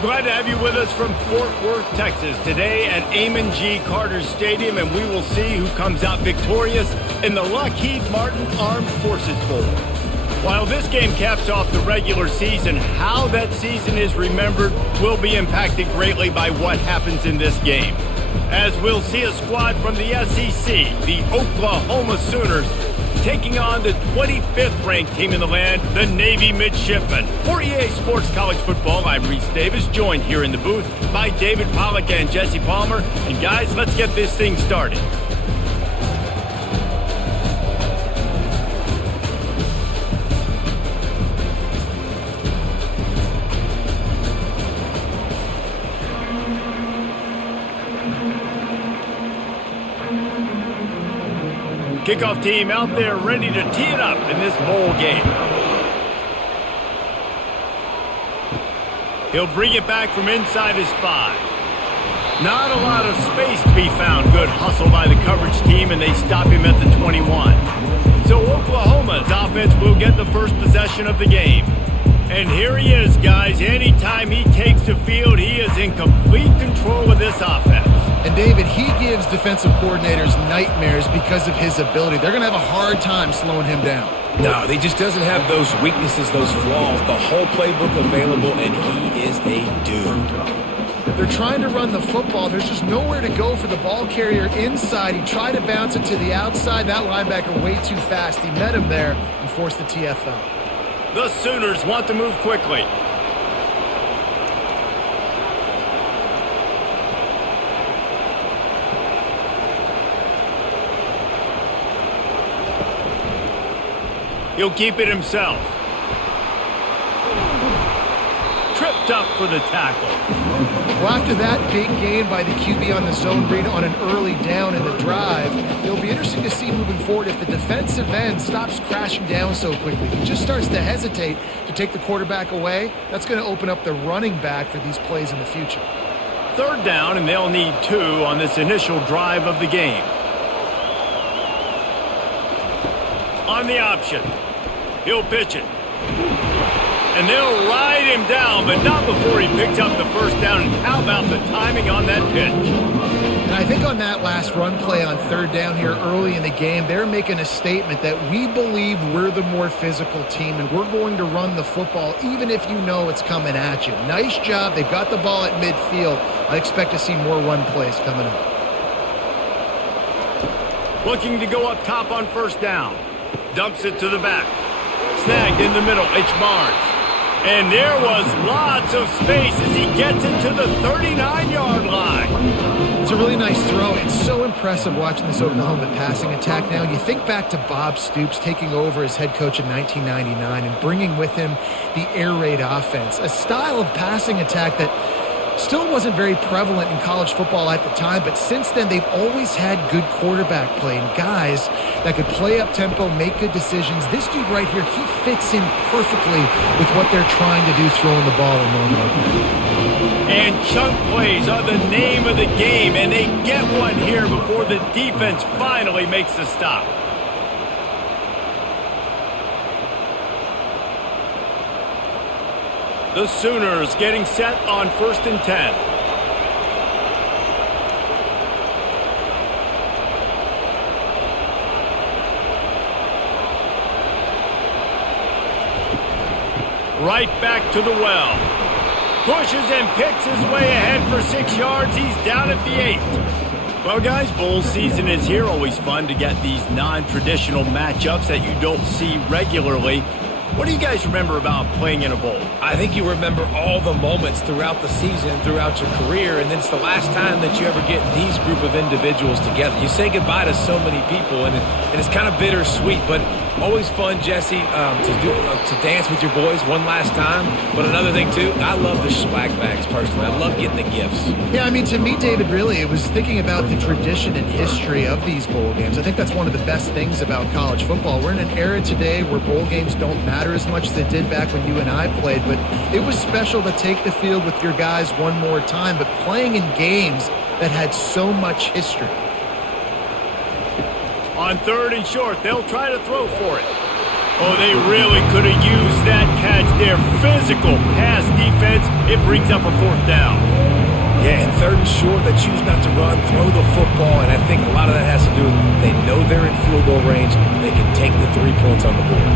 Glad to have you with us from Fort Worth, Texas, today at Amon G. Carter Stadium, and we will see who comes out victorious in the Lockheed Martin Armed Forces Bowl. While this game caps off the regular season, how that season is remembered will be impacted greatly by what happens in this game. As we'll see a squad from the SEC, the Oklahoma Sooners, taking on the 25th ranked team in the land, the Navy Midshipmen. For EA Sports College Football, I'm Reese Davis, joined here in the booth by David Pollack and Jesse Palmer. And guys, let's get this thing started. Kickoff team out there ready to tee it up in this bowl game. He'll bring it back from inside his 5. Not a lot of space to be found. Good hustle by the coverage team, and they stop him at the 21. So Oklahoma's offense will get the first possession of the game. And here he is, guys. Anytime he takes the field, he is in complete control of this offense. And David, he gives defensive coordinators nightmares because of his ability. They're going to have a hard time slowing him down. No, he just doesn't have those weaknesses, those flaws, the whole playbook available, and he is a dude. They're trying to run the football. There's just nowhere to go for the ball carrier inside. He tried to bounce it to the outside. That linebacker way too fast. He met him there and forced the TFL. The Sooners want to move quickly. He'll keep it himself. Tripped up for the tackle. Well, after that big gain by the QB on the zone read on an early down in the drive, it'll be interesting to see moving forward if the defensive end stops crashing down so quickly. He just starts to hesitate to take the quarterback away. That's going to open up the running back for these plays in the future. 3rd down, and they'll need 2 on this initial drive of the game. On the option. He'll pitch it. And they'll ride him down, but not before he picks up the first down. And how about the timing on that pitch? And I think on that last run play on 3rd down here early in the game, they're making a statement that we believe we're the more physical team and we're going to run the football even if you know it's coming at you. Nice job. They've got the ball at midfield. I expect to see more run plays coming up. Looking to go up top on 1st down. Dumps it to the back. Snagged in the middle. It's Barnes. And there was lots of space as he gets it to the 39-yard line. It's a really nice throw. It's so impressive watching this Oklahoma passing attack now. You think back to Bob Stoops taking over as head coach in 1999 and bringing with him the air raid offense, a style of passing attack that still wasn't very prevalent in college football at the time, but since then they've always had good quarterback play and guys that could play up tempo, make good decisions. This dude right here, he fits in perfectly with what they're trying to do throwing the ball in Norman. And chunk plays are the name of the game, and they get one here before the defense finally makes the stop. The Sooners getting set on 1st and 10. Right back to the well. Pushes and picks his way ahead for 6 yards. He's down at the 8. Well, guys, bowl season is here. Always fun to get these non-traditional matchups that you don't see regularly. What do you guys remember about playing in a bowl? I think you remember all the moments throughout the season, throughout your career, and it's the last time that you ever get these group of individuals together. You say goodbye to so many people, and it's kind of bittersweet, but always fun, Jesse, to dance with your boys one last time. But another thing, too, I love the swag bags, personally. I love getting the gifts. Yeah, I mean, to me, David, really, it was thinking about the tradition and history of these bowl games. I think that's one of the best things about college football. We're in an era today where bowl games don't matter as much as they did back when you and I played, but it was special to take the field with your guys one more time, but playing in games that had so much history. On 3rd and short, they'll try to throw for it. Oh, they really could have used that catch there. Physical pass defense. It brings up a fourth down. Yeah, and third and short, they choose not to run, throw the football, and I think a lot of that has to do with they know they're in field goal range. They can take the 3 points on the board.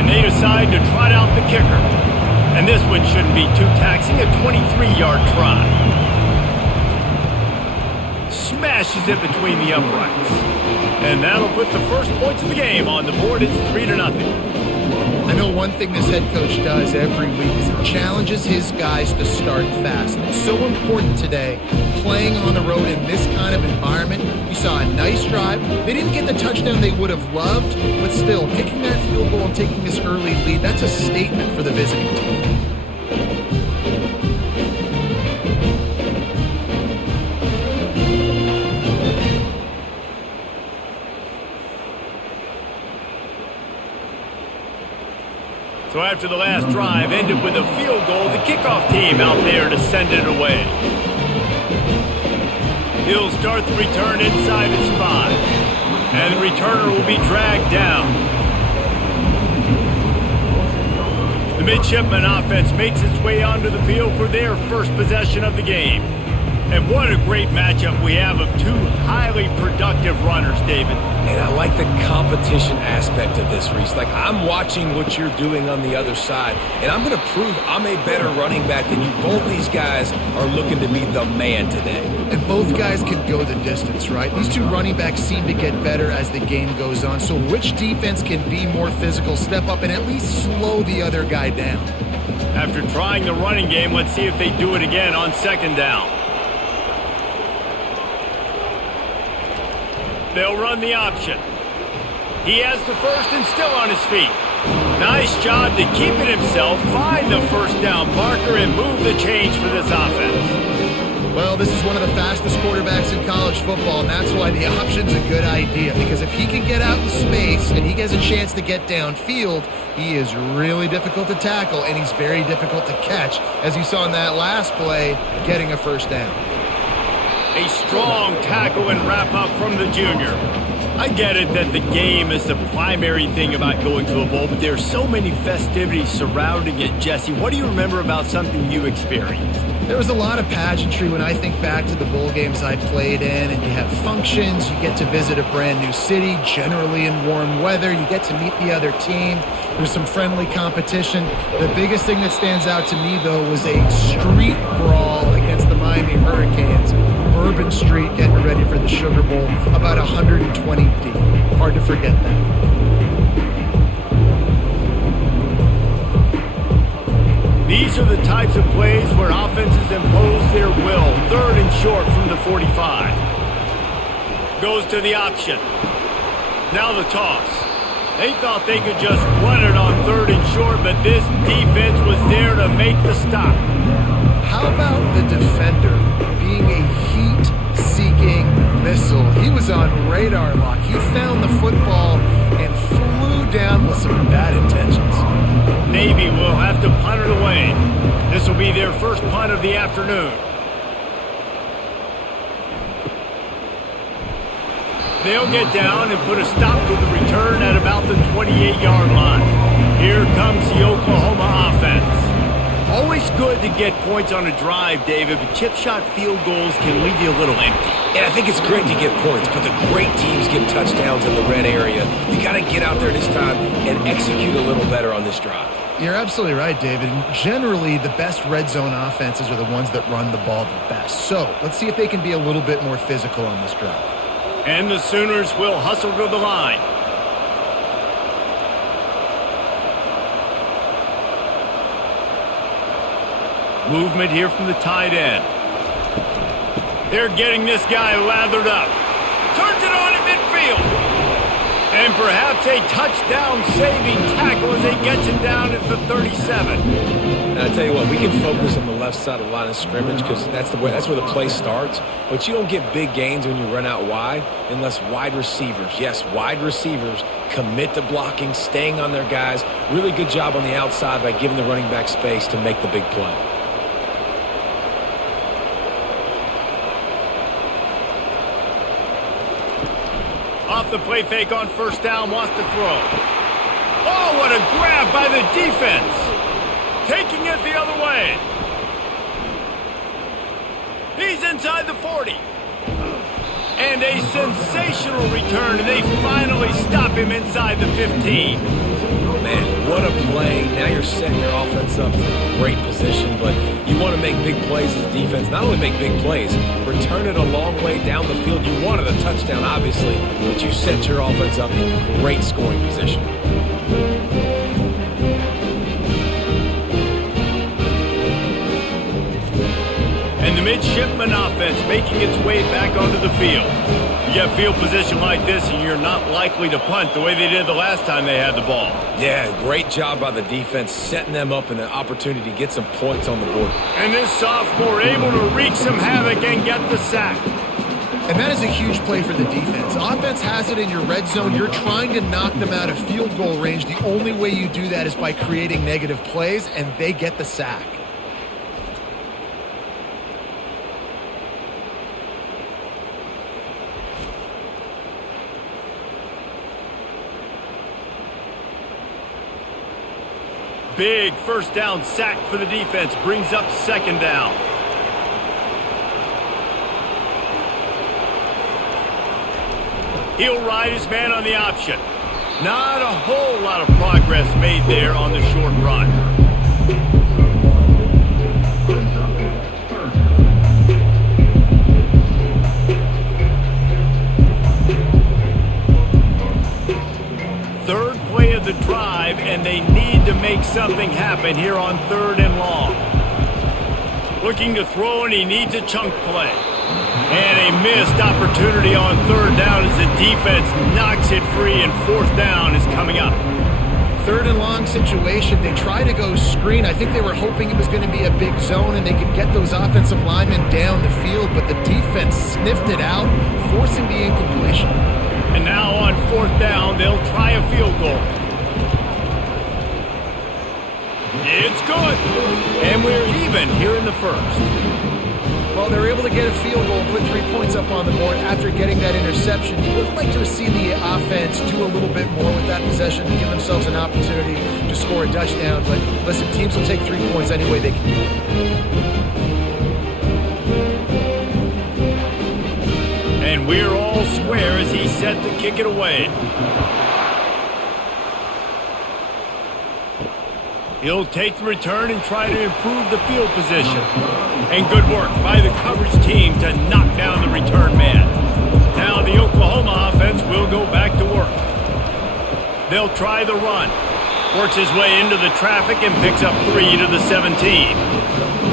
And they decide to trot out the kicker. And this one shouldn't be too taxing, a 23-yard try. Smashes it between the uprights. And that'll put the first points of the game on the board. It's 3-0. I know one thing this head coach does every week is he challenges his guys to start fast. And it's so important today, playing on the road in this kind of environment. You saw a nice drive. They didn't get the touchdown they would have loved, but still, kicking that field goal and taking this early lead, that's a statement for the visiting team. So after the last drive ended with a field goal, the kickoff team out there to send it away. He'll start the return inside his 5. And the returner will be dragged down. The midshipman offense makes its way onto the field for their first possession of the game. And what a great matchup we have of two highly productive runners, David. And I like the competition aspect of this, Reese. Like, I'm watching what you're doing on the other side, and I'm going to prove I'm a better running back than you. Both these guys are looking to be the man today. And both guys can go the distance, right? These two running backs seem to get better as the game goes on. So which defense can be more physical, step up, and at least slow the other guy down? After trying the running game, let's see if they do it again on second down. They'll run the option. He has the first and still on his feet. Nice job to keep it himself, find the first down marker, and move the change for this offense. Well, this is one of the fastest quarterbacks in college football, and that's why the option's a good idea. Because if he can get out in space and he gets a chance to get downfield, he is really difficult to tackle, and he's very difficult to catch, as you saw in that last play, getting a first down. A strong tackle and wrap-up from the junior. I get it that the game is the primary thing about going to a bowl, but there are so many festivities surrounding it. Jesse, what do you remember about something you experienced? There was a lot of pageantry when I think back to the bowl games I played in, and you have functions, you get to visit a brand new city, generally in warm weather, you get to meet the other team, there's some friendly competition. The biggest thing that stands out to me, though, was a street brawl against the Miami Hurricanes. Bourbon Street getting ready for the Sugar Bowl, about 120 deep. Hard to forget that. These are the types of plays where offenses impose their will. Third and short from the 45. Goes to the option. Now the toss. They thought they could just run it on third and short, but this defense was there to make the stop. How about the defender being a heat-seeking missile? He was on radar lock. He found the football and flew down with some bad intentions. Navy will have to punt it away. This will be their first punt of the afternoon. They'll get down and put a stop to the return at about the 28-yard line. Here comes the Oklahoma offense. Always good to get points on a drive, David, but chip shot field goals can leave you a little empty. And I think it's great to get points, but the great teams get touchdowns in the red area. You got to get out there this time and execute a little better on this drive. You're absolutely right, David. And generally, the best red zone offenses are the ones that run the ball the best. So let's see if they can be a little bit more physical on this drive. And the Sooners will hustle to the line. Movement here from the tight end. They're getting this guy lathered up. Turns it on at midfield. And perhaps a touchdown-saving tackle as he gets him down at the 37. And I tell you what, we can focus on the left side of the line of scrimmage because that's where the play starts. But you don't get big gains when you run out wide unless wide receivers, yes, wide receivers, commit to blocking, staying on their guys. Really good job on the outside by giving the running back space to make the big play. Off the play fake on first down, wants to throw. Oh, grab by the defense. Taking it the other way. He's inside the 40. And a sensational return, and they finally stop him inside the 15. Man, what a play. Now you're setting your offense up for a great position, but you want to make big plays as a defense. Not only make big plays, return it a long way down the field. You wanted a touchdown, obviously, but you set your offense up in great scoring position. And the midshipman offense making its way back onto the field. You get field position like this, and you're not likely to punt the way they did the last time they had the ball. Yeah, great job by the defense, setting them up in an opportunity to get some points on the board. And this sophomore able to wreak some havoc and get the sack. And that is a huge play for the defense. Offense has it in your red zone. You're trying to knock them out of field goal range. The only way you do that is by creating negative plays, and they get the sack. Big first down sack for the defense brings up second down. He'll ride his man on the option. Not a whole lot of progress made there on the short run. Third play of the drive, and they need to make something happen here on 3rd and long. Looking to throw, and he needs a chunk play. And a missed opportunity on 3rd down as the defense knocks it free, and 4th down is coming up. 3rd and long situation. They try to go screen. I think they were hoping it was going to be a big zone and they could get those offensive linemen down the field, but the defense sniffed it out, forcing the incompletion. And now on 4th down, they'll try a field goal. It's good. And we're even here in the first. Well, they're able to get a field goal, put 3 points up on the board after getting that interception. You would like to have seen the offense do a little bit more with that possession to give themselves an opportunity to score a touchdown. But listen, teams will take 3 points any way they can do it. And we're all square as he's set to kick it away. He'll take the return and try to improve the field position. And good work by the coverage team to knock down the return man. Now the Oklahoma offense will go back to work. They'll try the run. Works his way into the traffic and picks up 3 to the 17.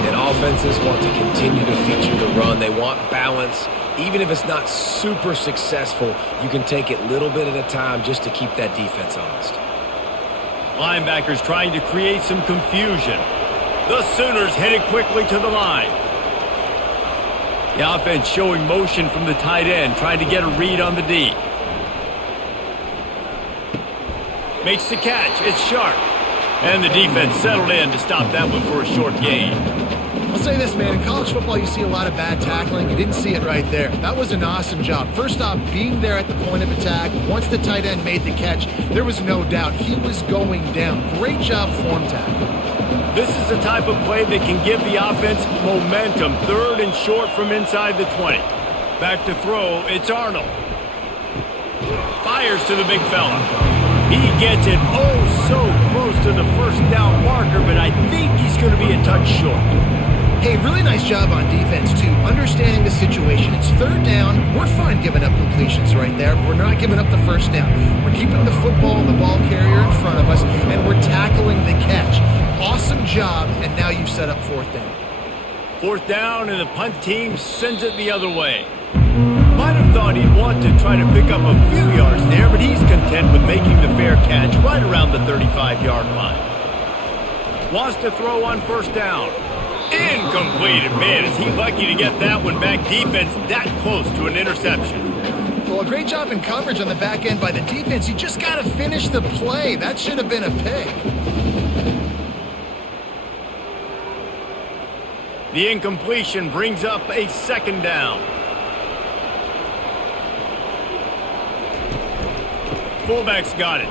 And offenses want to continue to feature the run. They want balance. Even if it's not super successful, you can take it little bit at a time just to keep that defense honest. Linebackers trying to create some confusion. The Sooners headed quickly to the line. The offense showing motion from the tight end, trying to get a read on the D. Makes the catch. It's Sharp. And the defense settled in to stop that one for a short gain. I'll say this, man. In college football, you see a lot of bad tackling. You didn't see it right there. That was an awesome job. First off, being there at the point of attack. Once the tight end made the catch, there was no doubt he was going down. Great job form tackle. This is the type of play that can give the offense momentum. 3rd and short from inside the 20. Back to throw, it's Arnold. Fires to the big fella. He gets it so close to the first down marker, but I think he's going to be a touch short. Hey, really nice job on defense, too. Understanding the situation. It's 3rd down. We're fine giving up completions right there. We're not giving up the first down. We're keeping the football and the ball carrier in front of us, and we're tackling the catch. Awesome job, and now you've set up 4th down. 4th down, and the punt team sends it the other way. Might have thought he'd want to try to pick up a few yards there, but he's content with making the fair catch right around the 35-yard line. Wants to throw on 1st down. Incomplete. Man, is he lucky to get that one back. Defense that close to an interception. Well, a great job in coverage on the back end by the defense. You just got to finish the play. That should have been a pick. The incompletion brings up a 2nd down. Fullback's got it.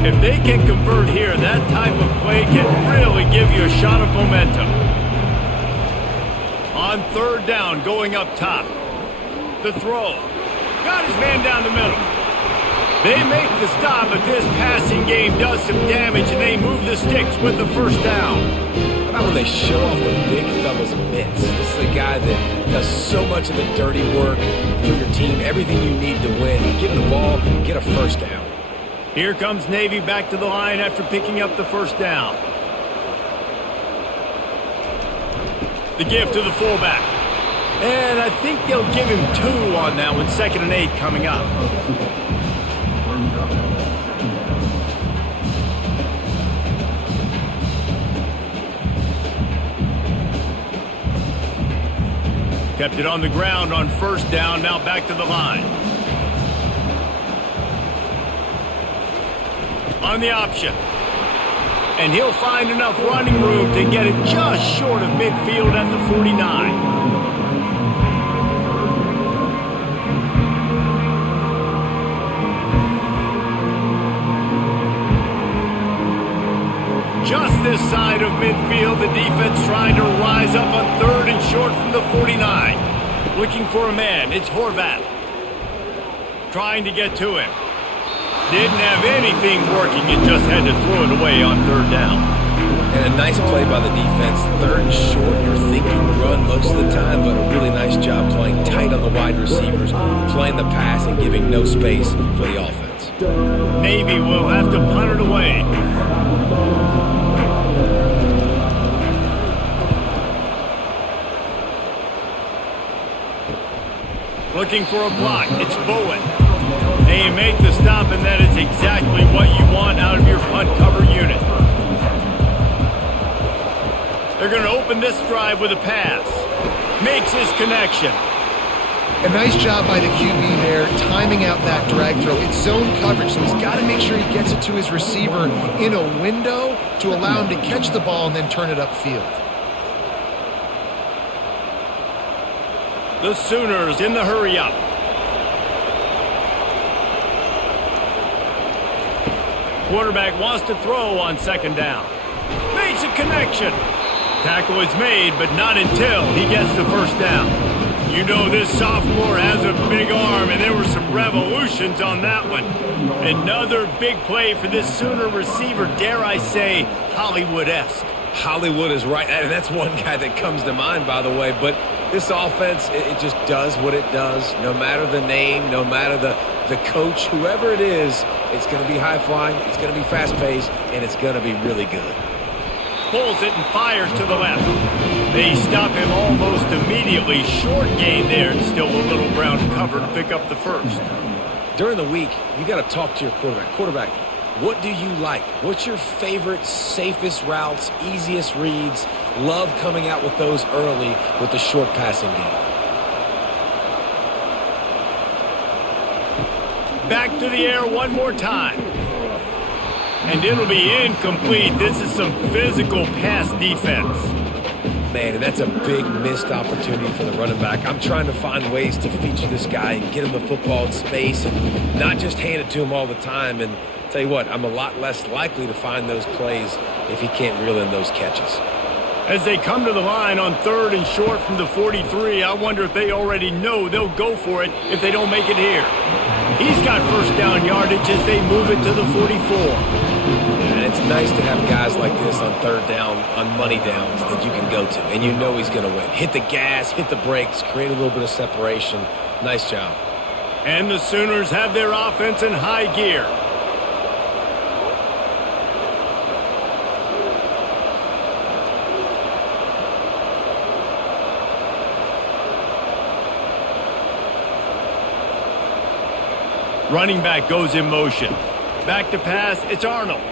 If they can convert here, that type of play can really give you a shot of momentum. On third down, going up top. The throw. Got his man down the middle. They make the stop, but this passing game does some damage, and they move the sticks with the first down. How about when they show off the big fella's mitts? This is a guy that does so much of the dirty work for your team, everything you need to win. You give him the ball, get a first down. Here comes Navy back to the line after picking up the first down. The give to the fullback. And I think they'll give him 2 on that one. 2nd and 8 coming up. Kept it on the ground on first down. Now back to the line. On the option. And he'll find enough running room to get it just short of midfield at the 49. Just this side of midfield, the defense trying to rise up on 3rd and short from the 49. Looking for a man. It's Horvat. Trying to get to him. Didn't have anything working and just had to throw it away on 3rd down. And a nice play by the defense. 3rd and short, you're thinking run most of the time, but a really nice job playing tight on the wide receivers, playing the pass and giving no space for the offense. Navy will have to punt it away. Looking for a block. It's Bowen. They make the stop, and that is exactly what you want out of your punt cover unit. They're going to open this drive with a pass. Makes his connection. A nice job by the QB there, timing out that drag throw. It's zone coverage, so he's got to make sure he gets it to his receiver in a window to allow him to catch the ball and then turn it upfield. The Sooners in the hurry-up. Quarterback wants to throw on 2nd down. Makes a connection. Tackle is made, but not until he gets the first down. You know this sophomore has a big arm, and there were some revolutions on that one. Another big play for this Sooner receiver, dare I say, Hollywood-esque. Hollywood is right, and that's one guy that comes to mind, by the way, but this offense, it just does what it does. No matter the name, no matter the coach, whoever it is, it's going to be high-flying, it's going to be fast-paced, and it's going to be really good. Pulls it and fires to the left. They stop him almost immediately. Short gain there, and still a little ground cover to pick up the first. During the week, you got to talk to your quarterback. Quarterback, what do you like? What's your favorite, safest routes, easiest reads? Love coming out with those early with the short passing game. Back to the air one more time. And it'll be incomplete. This is some physical pass defense. Man, and that's a big missed opportunity for the running back. I'm trying to find ways to feature this guy and get him the football in space and not just hand it to him all the time. And tell you what, I'm a lot less likely to find those plays if he can't reel in those catches. As they come to the line on 3rd and short from the 43, I wonder if they already know they'll go for it if they don't make it here. He's got first down yardage as they move it to the 44. And it's nice to have guys like this on 3rd down, on money downs that you can go to, and you know he's going to win. Hit the gas, hit the brakes, create a little bit of separation. Nice job. And the Sooners have their offense in high gear. Running back goes in motion. Back to pass, it's Arnold.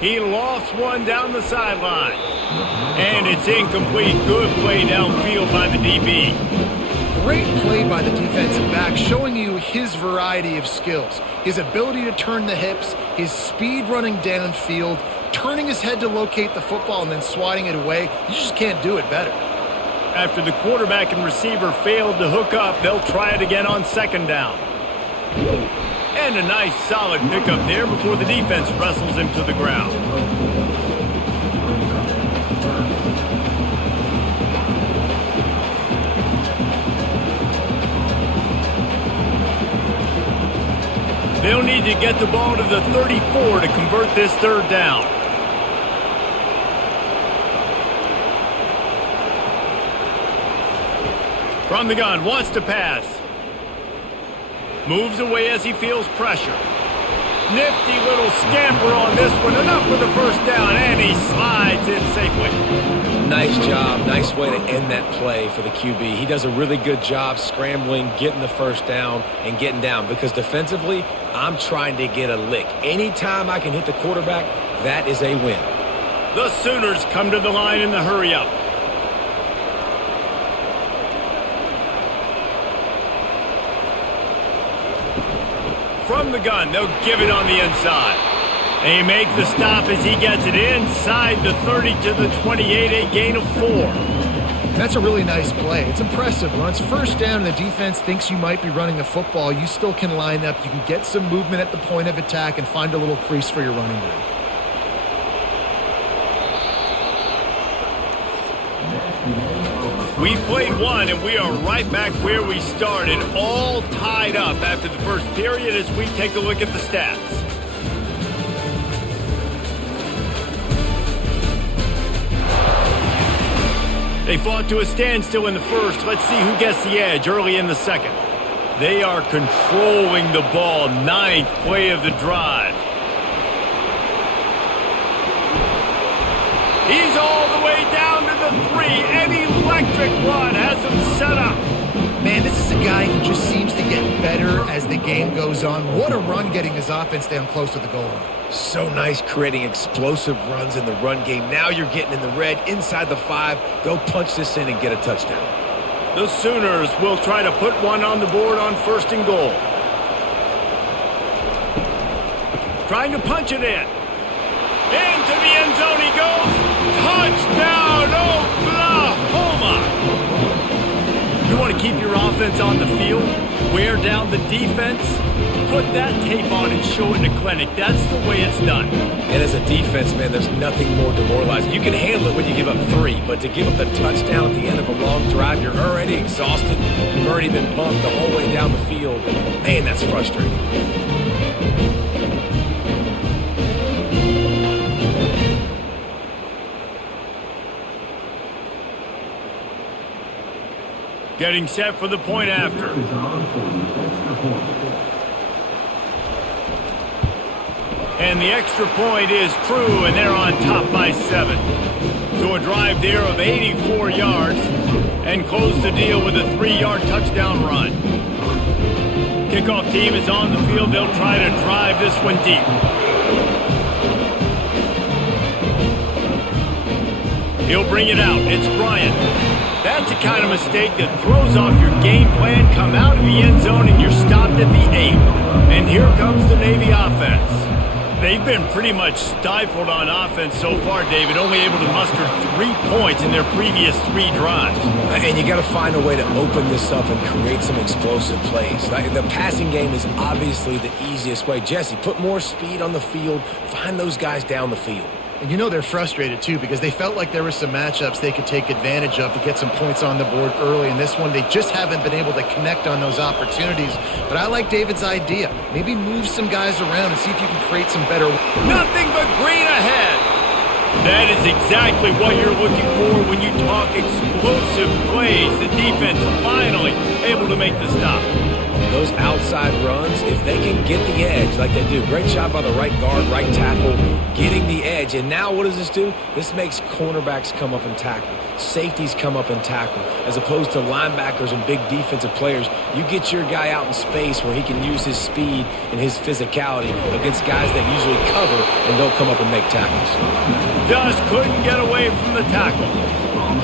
He lofts one down the sideline. And it's incomplete. Good play downfield by the DB. great play by the defensive back, showing you his variety of skills. His ability to turn the hips, his speed running downfield, turning his head to locate the football and then swatting it away. You just can't do it better. After the quarterback and receiver failed to hook up, they'll try it again on second down. And a nice solid pickup there before the defense wrestles him to the ground. They'll need to get the ball to the 34 to convert this third down. From the gun, wants to pass. Moves away as he feels pressure. Nifty little scamper on this one. Enough for the first down, and he slides in safely. Nice job. Nice way to end that play for the QB. He does a really good job scrambling, getting the first down, and getting down. Because defensively, I'm trying to get a lick. Anytime I can hit the quarterback, that is a win. The Sooners come to the line in the hurry-up. From the gun, they'll give it on the inside. They make the stop as he gets it inside the 30 to the 28, a gain of 4. That's a really nice play. It's impressive. When it's first down and the defense thinks you might be running the football, you still can line up. You can get some movement at the point of attack and find a little crease for your running back. We've played one, and we are right back where we started, all tied up after the first period as we take a look at the stats. They fought to a standstill in the first. Let's see who gets the edge early in the second. They are controlling the ball. 9th play of the drive. He's all the way down to the 3. An electric run has him set up. Man, this is a guy who just seems to get better as the game goes on. What a run getting his offense down close to the goal line. So nice creating explosive runs in the run game. Now you're getting in the red, inside the 5. Go punch this in and get a touchdown. The Sooners will try to put one on the board on 1st and goal. Trying to punch it in. Into the end zone he goes. Touchdown, Oklahoma! You want to keep your offense on the field, wear down the defense, put that tape on and show it in a clinic. That's the way it's done. And as a defense, man, there's nothing more demoralizing. You can handle it when you give up 3, but to give up the touchdown at the end of a long drive, you're already exhausted. You've already been pumped the whole way down the field. Man, that's frustrating. Getting set for the point after. And the extra point is true, and they're on top by 7. So a drive there of 84 yards, and close the deal with a 3-yard touchdown run. Kickoff team is on the field. They'll try to drive this one deep. He'll bring it out. It's Bryant. That's the kind of mistake that throws off your game plan. Come out of the end zone and you're stopped at the 8. And here comes the Navy offense. They've been pretty much stifled on offense so far, David, only able to muster 3 points in their previous 3 drives. And you got to find a way to open this up and create some explosive plays. The passing game is obviously the easiest way. Jesse, put more speed on the field. Find those guys down the field. And you know they're frustrated, too, because they felt like there were some matchups they could take advantage of to get some points on the board early. In this one, they just haven't been able to connect on those opportunities. But I like David's idea. Maybe move some guys around and see if you can create some better... Nothing but green ahead. That is exactly what you're looking for when you talk explosive plays. The defense finally able to make the stop. those outside runs, if they can get the edge like they do, great job by the right guard, right tackle, getting the edge. And now what does this do? This makes cornerbacks come up and tackle. Safeties come up and tackle. As opposed to linebackers and big defensive players, you get your guy out in space where he can use his speed and his physicality against guys that usually cover and don't come up and make tackles. Just couldn't get away from the tackle.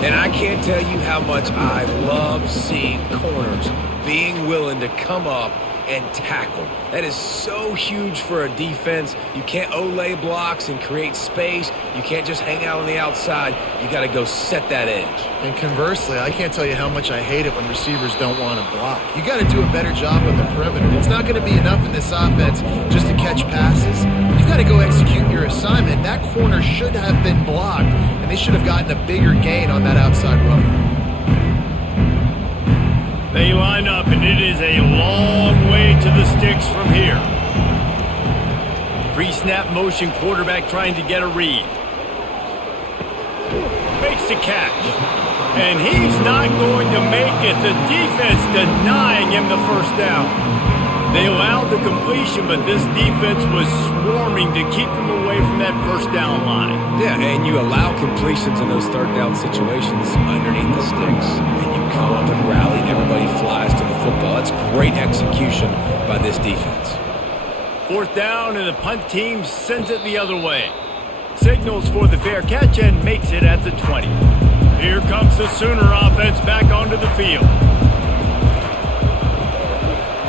And I can't tell you how much I love seeing corners being willing to come up and tackle. That is so huge for a defense. You can't olay blocks and create space. You can't just hang out on the outside. You got to go set that edge. And conversely, I can't tell you how much I hate it when receivers don't want to block. You got to do a better job on the perimeter. It's not going to be enough in this offense just to catch passes. You've got to go execute your assignment. That corner should have been blocked, and they should have gotten a bigger gain on that outside run. They line up, and it is a long way to the sticks from here. Pre-snap motion quarterback trying to get a read. Makes the catch. And he's not going to make it. The defense denying him the first down. They allowed the completion, but this defense was swarming to keep them away from that first down line. Yeah, and you allow completions in those third down situations underneath the sticks, and you come up and rally, and everybody flies to the football. That's great execution by this defense. Fourth down, and the punt team sends it the other way. Signals for the fair catch and makes it at the 20. Here comes the Sooner offense back onto the field.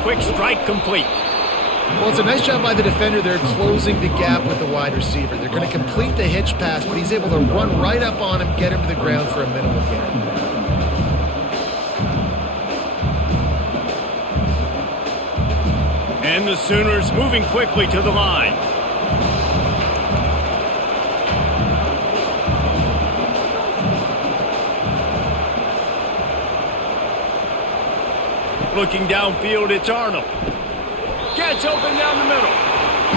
Quick strike complete. Well, it's a nice job by the defender there closing the gap with the wide receiver. They're going to complete the hitch pass, but he's able to run right up on him, get him to the ground for a minimal gain. And the Sooners moving quickly to the line. Looking downfield, it's Arnold. Gets open down the middle.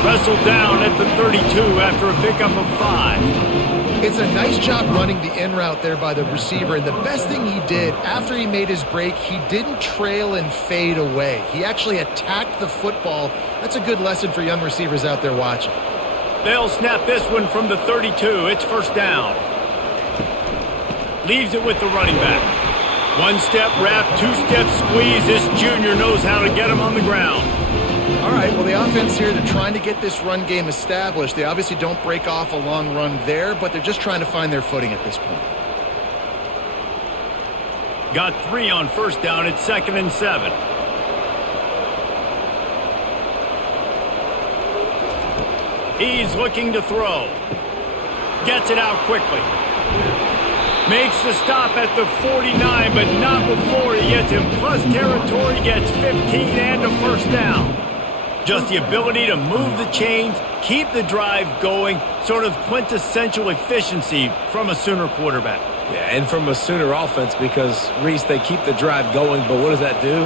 Wrestled down at the 32 after a pickup of 5. It's a nice job running the in route there by the receiver, and the best thing he did after he made his break, he didn't trail and fade away. He actually attacked the football. That's a good lesson for young receivers out there watching. They'll snap this one from the 32. It's first down. Leaves it with the running back. One-step wrap, two-step squeeze. This junior knows how to get him on the ground. All right, well, the offense here, they're trying to get this run game established. They obviously don't break off a long run there, but they're just trying to find their footing at this point. Got 3 on first down. It's 2nd and 7. He's looking to throw. Gets it out quickly. Makes the stop at the 49, but not before he gets in plus territory, gets 15 and a first down. Just the ability to move the chains, keep the drive going, sort of quintessential efficiency from a Sooner quarterback. Yeah, and from a Sooner offense because, Reese, they keep the drive going, but what does that do?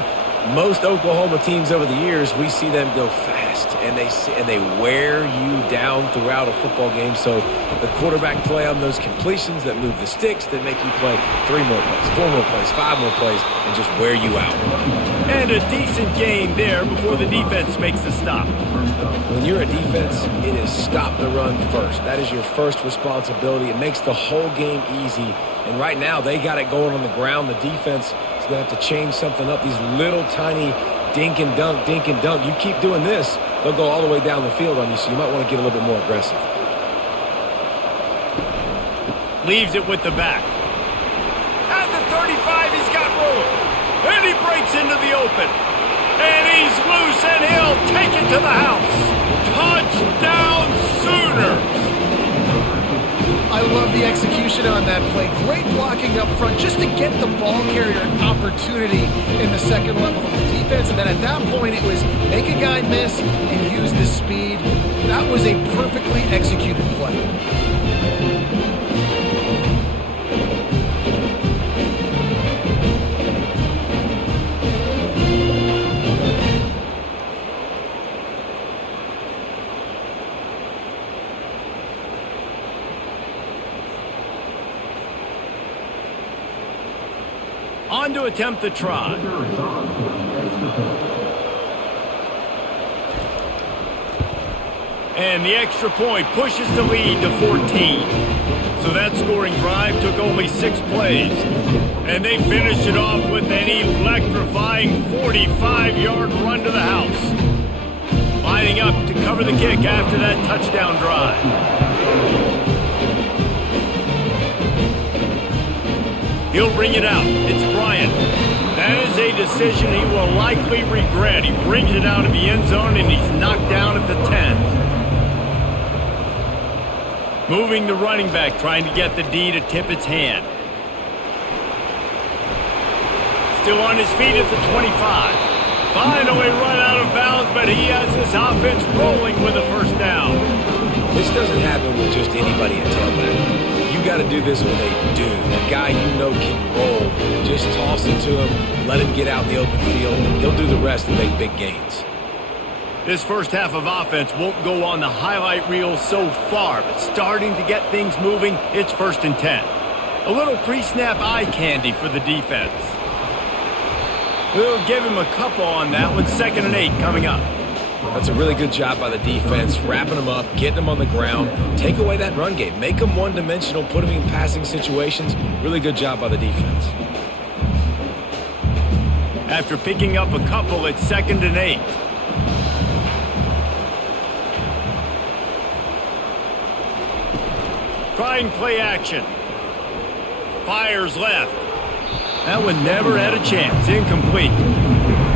Most Oklahoma teams over the years, we see them go fast, and they wear you down throughout a football game. So the quarterback play on those completions that move the sticks, that make you play 3 more plays, 4 more plays, 5 more plays, and just wear you out. And a decent gain there before the defense makes the stop. When you're a defense, it is stop the run first. That is your first responsibility. It makes the whole game easy. And right now, they got it going on the ground. The defense is going to have to change something up. These little tiny dink and dunk, dink and dunk. You keep doing this, they'll go all the way down the field on you, so you might want to get a little bit more aggressive. Leaves it with the back. At the 35, he's got room. And he breaks into the open. And he's loose, and he'll take it to the house. Touchdown, Sooners! I love the execution on that play. Great blocking up front just to get the ball carrier an opportunity in the second level of the defense. And then at that point, it was make a guy miss and use the speed. That was a perfectly executed play. On to attempt the try. And the extra point pushes the lead to 14. So that scoring drive took only 6 plays. And they finished it off with an electrifying 45-yard run to the house. Lining up to cover the kick after that touchdown drive. He'll bring it out. It's Bryant. That is a decision he will likely regret. He brings it out of the end zone and he's knocked down at the 10. Moving the running back, trying to get the D to tip its hand. Still on his feet at the 25. Finally run out of bounds, but he has this offense rolling with a first down. This doesn't happen with just anybody in tailback. You got to do this with a dude, a guy you know can roll. Just toss it to him, let him get out in the open field. He'll do the rest and make big gains. This first half of offense won't go on the highlight reel so far, but starting to get things moving, it's 1st and 10. A little pre-snap eye candy for the defense. We'll give him a couple on that one. 2nd and 8 coming up. That's a really good job by the defense, wrapping them up, getting them on the ground. Take away that run game. Make them one-dimensional, put them in passing situations. Really good job by the defense. After picking up a couple, it's 2nd and 8. Trying play action. Fires left. That one never had a chance. Incomplete.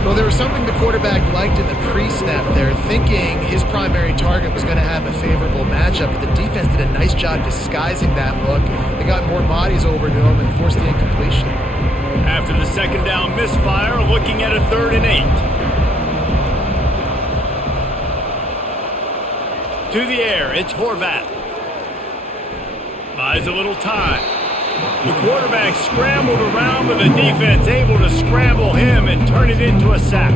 Well, there was something the quarterback liked in the pre-snap there, thinking his primary target was going to have a favorable matchup, but the defense did a nice job disguising that look. They got more bodies over to him and forced the incompletion. After the 2nd down misfire, looking at a 3rd and 8. To the air, it's Horvath. Buys a little time. The quarterback scrambled around, but the defense able to scramble him and turn it into a sack.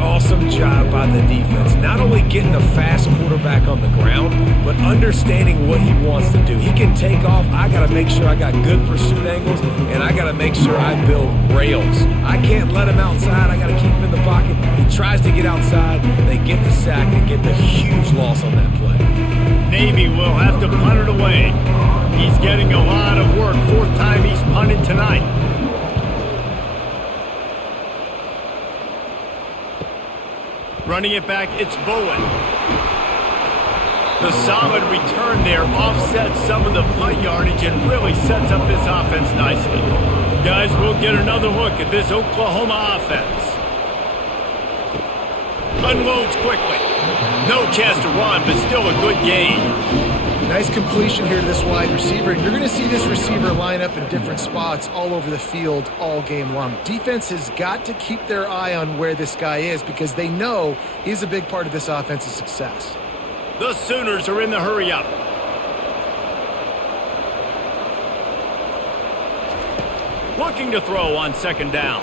Awesome job by the defense. Not only getting the fast quarterback on the ground, but understanding what he wants to do. He can take off. I got to make sure I got good pursuit angles, and I got to make sure I build rails. I can't let him outside. I got to keep him in the pocket. He tries to get outside. They get the sack and get the huge loss on that play. Navy will have to punt it away. He's getting a lot of work. 4th time he's punted tonight. Running it back, it's Bowen. The solid return there offsets some of the punt yardage and really sets up this offense nicely. Guys, we'll get another look at this Oklahoma offense. Unloads quickly. No chance to run, but still a good gain. Nice completion here to this wide receiver, and you're going to see this receiver line up in different spots all over the field all game long. Defense has got to keep their eye on where this guy is because they know he's a big part of this offense's success. The Sooners are in the hurry-up. Looking to throw on 2nd down.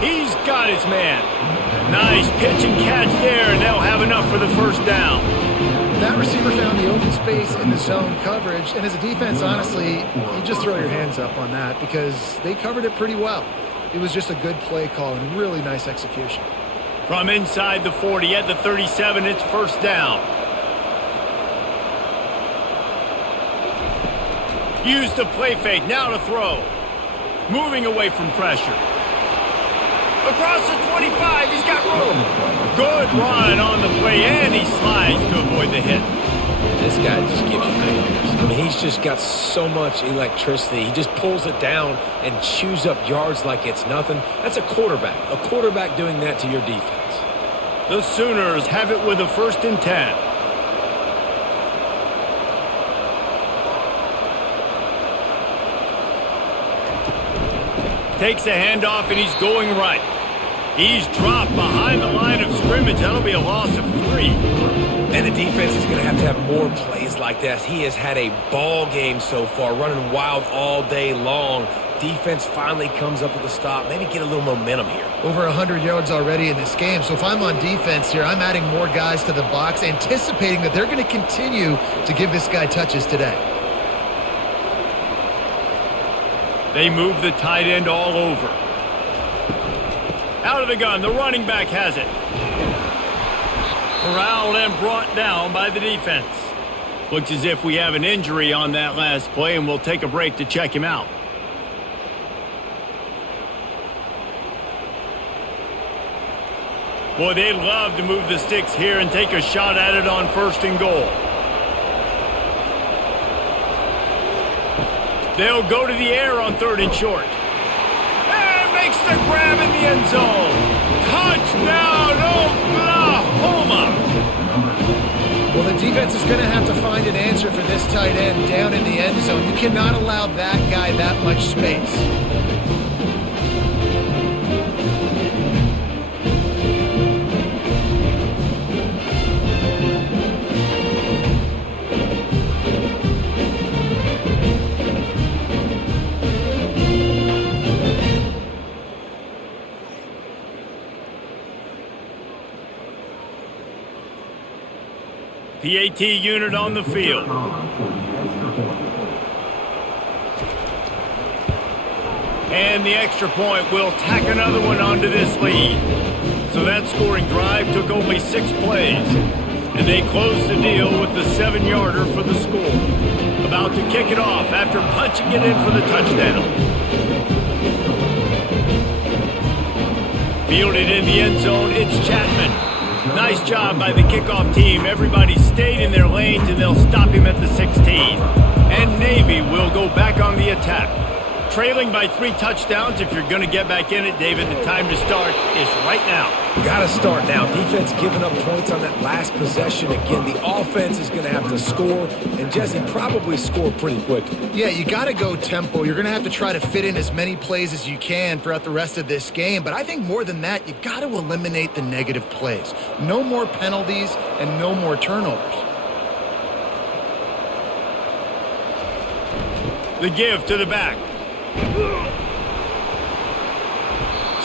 He's got his man. Nice pitch and catch there, and they'll have enough for the 1st down. That receiver found the open space in the zone coverage, and as a defense, honestly, you just throw your hands up on that because they covered it pretty well. It was just a good play call and really nice execution. From inside the 40 at the 37, it's 1st down. Use the play fake, now to throw. Moving away from pressure. Across the 25, he's got room. Good run on the play, and he slides to avoid the hit. This guy just gives you nightmares. I mean, he's just got so much electricity. He just pulls it down and chews up yards like it's nothing. That's a quarterback. A quarterback doing that to your defense. The Sooners have it with a 1st and 10. Takes a handoff, and he's going right. He's dropped behind the line of scrimmage. That'll be a loss of 3. And the defense is going to have more plays like that. He has had a ball game so far, running wild all day long. Defense finally comes up with a stop. Maybe get a little momentum here. Over 100 yards already in this game. So if I'm on defense here, I'm adding more guys to the box, anticipating that they're going to continue to give this guy touches today. They move the tight end all over. Out of the gun, the running back has it. Corralled and brought down by the defense. Looks as if we have an injury on that last play, and we'll take a break to check him out. Boy, they'd love to move the sticks here and take a shot at it on 1st and goal. They'll go to the air on 3rd and short. And makes the grab in the end zone. Touchdown, Oklahoma! Well, the defense is going to have to find an answer for this tight end down in the end zone. You cannot allow that guy that much space. PAT unit on the field. And the extra point will tack another one onto this lead. So that scoring drive took only 6 plays. And they closed the deal with the 7-yarder for the score. About to kick it off after punching it in for the touchdown. Fielded in the end zone, it's Chapman. Nice job by the kickoff team. Everybody stayed in their lanes, and they'll stop him at the 16. And Navy will go back on the attack. Trailing by 3 touchdowns. If you're going to get back in it, David, the time to start is right now. Got to start now. Defense giving up points on that last possession. Again, the offense is going to have to score, and Jesse probably score pretty quickly. Yeah, you got to go tempo. You're going to have to try to fit in as many plays as you can throughout the rest of this game. But I think more than that, you got to eliminate the negative plays. No more penalties and no more turnovers. The give to the back.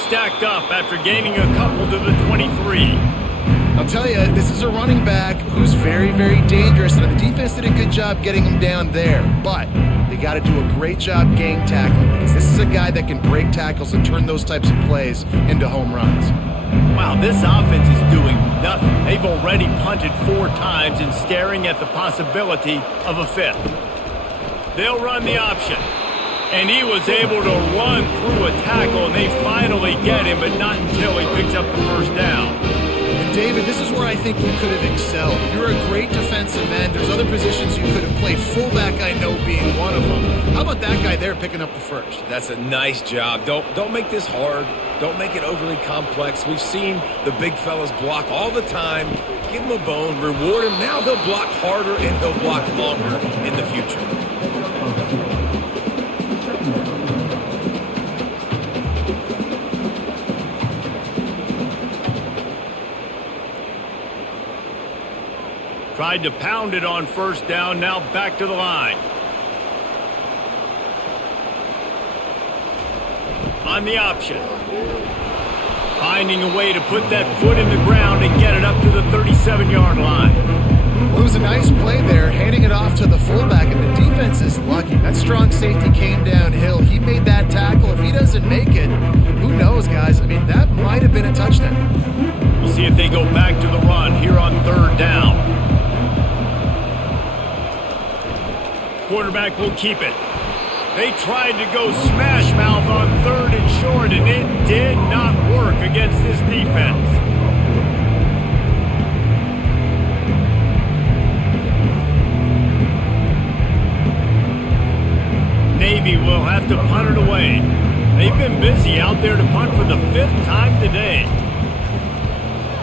Stacked up after gaining a couple to the 23. I'll tell you, this is a running back who's very, very dangerous, and the defense did a good job getting him down there. But they got to do a great job gang tackling, because this is a guy that can break tackles and turn those types of plays into home runs. Wow, this offense is doing nothing. They've already punted 4 times and staring at the possibility of a 5th. They'll run the option. And he was able to run through a tackle, and they finally get him, but not until he picks up the 1st down. And David, this is where I think you could have excelled. You're a great defensive end. There's other positions you could have played, fullback I know being one of them. How about that guy there picking up the 1st? That's a nice job. Don't make this hard. Don't make it overly complex. We've seen the big fellas block all the time. Give him a bone, reward him. Now he'll block harder and he'll block longer in the future. Tried to pound it on 1st down, now back to the line. On the option. Finding a way to put that foot in the ground and get it up to the 37-yard line. Well, it was a nice play there, handing it off to the fullback, and the defense is lucky. That strong safety came downhill. He made that tackle. If he doesn't make it, who knows, guys? I mean, that might have been a touchdown. We'll see if they go back to the run here on 3rd down. Quarterback will keep it. They tried to go smash mouth on 3rd and short, and it did not work against this defense. Navy will have to punt it away. They've been busy out there to punt for the 5th time today.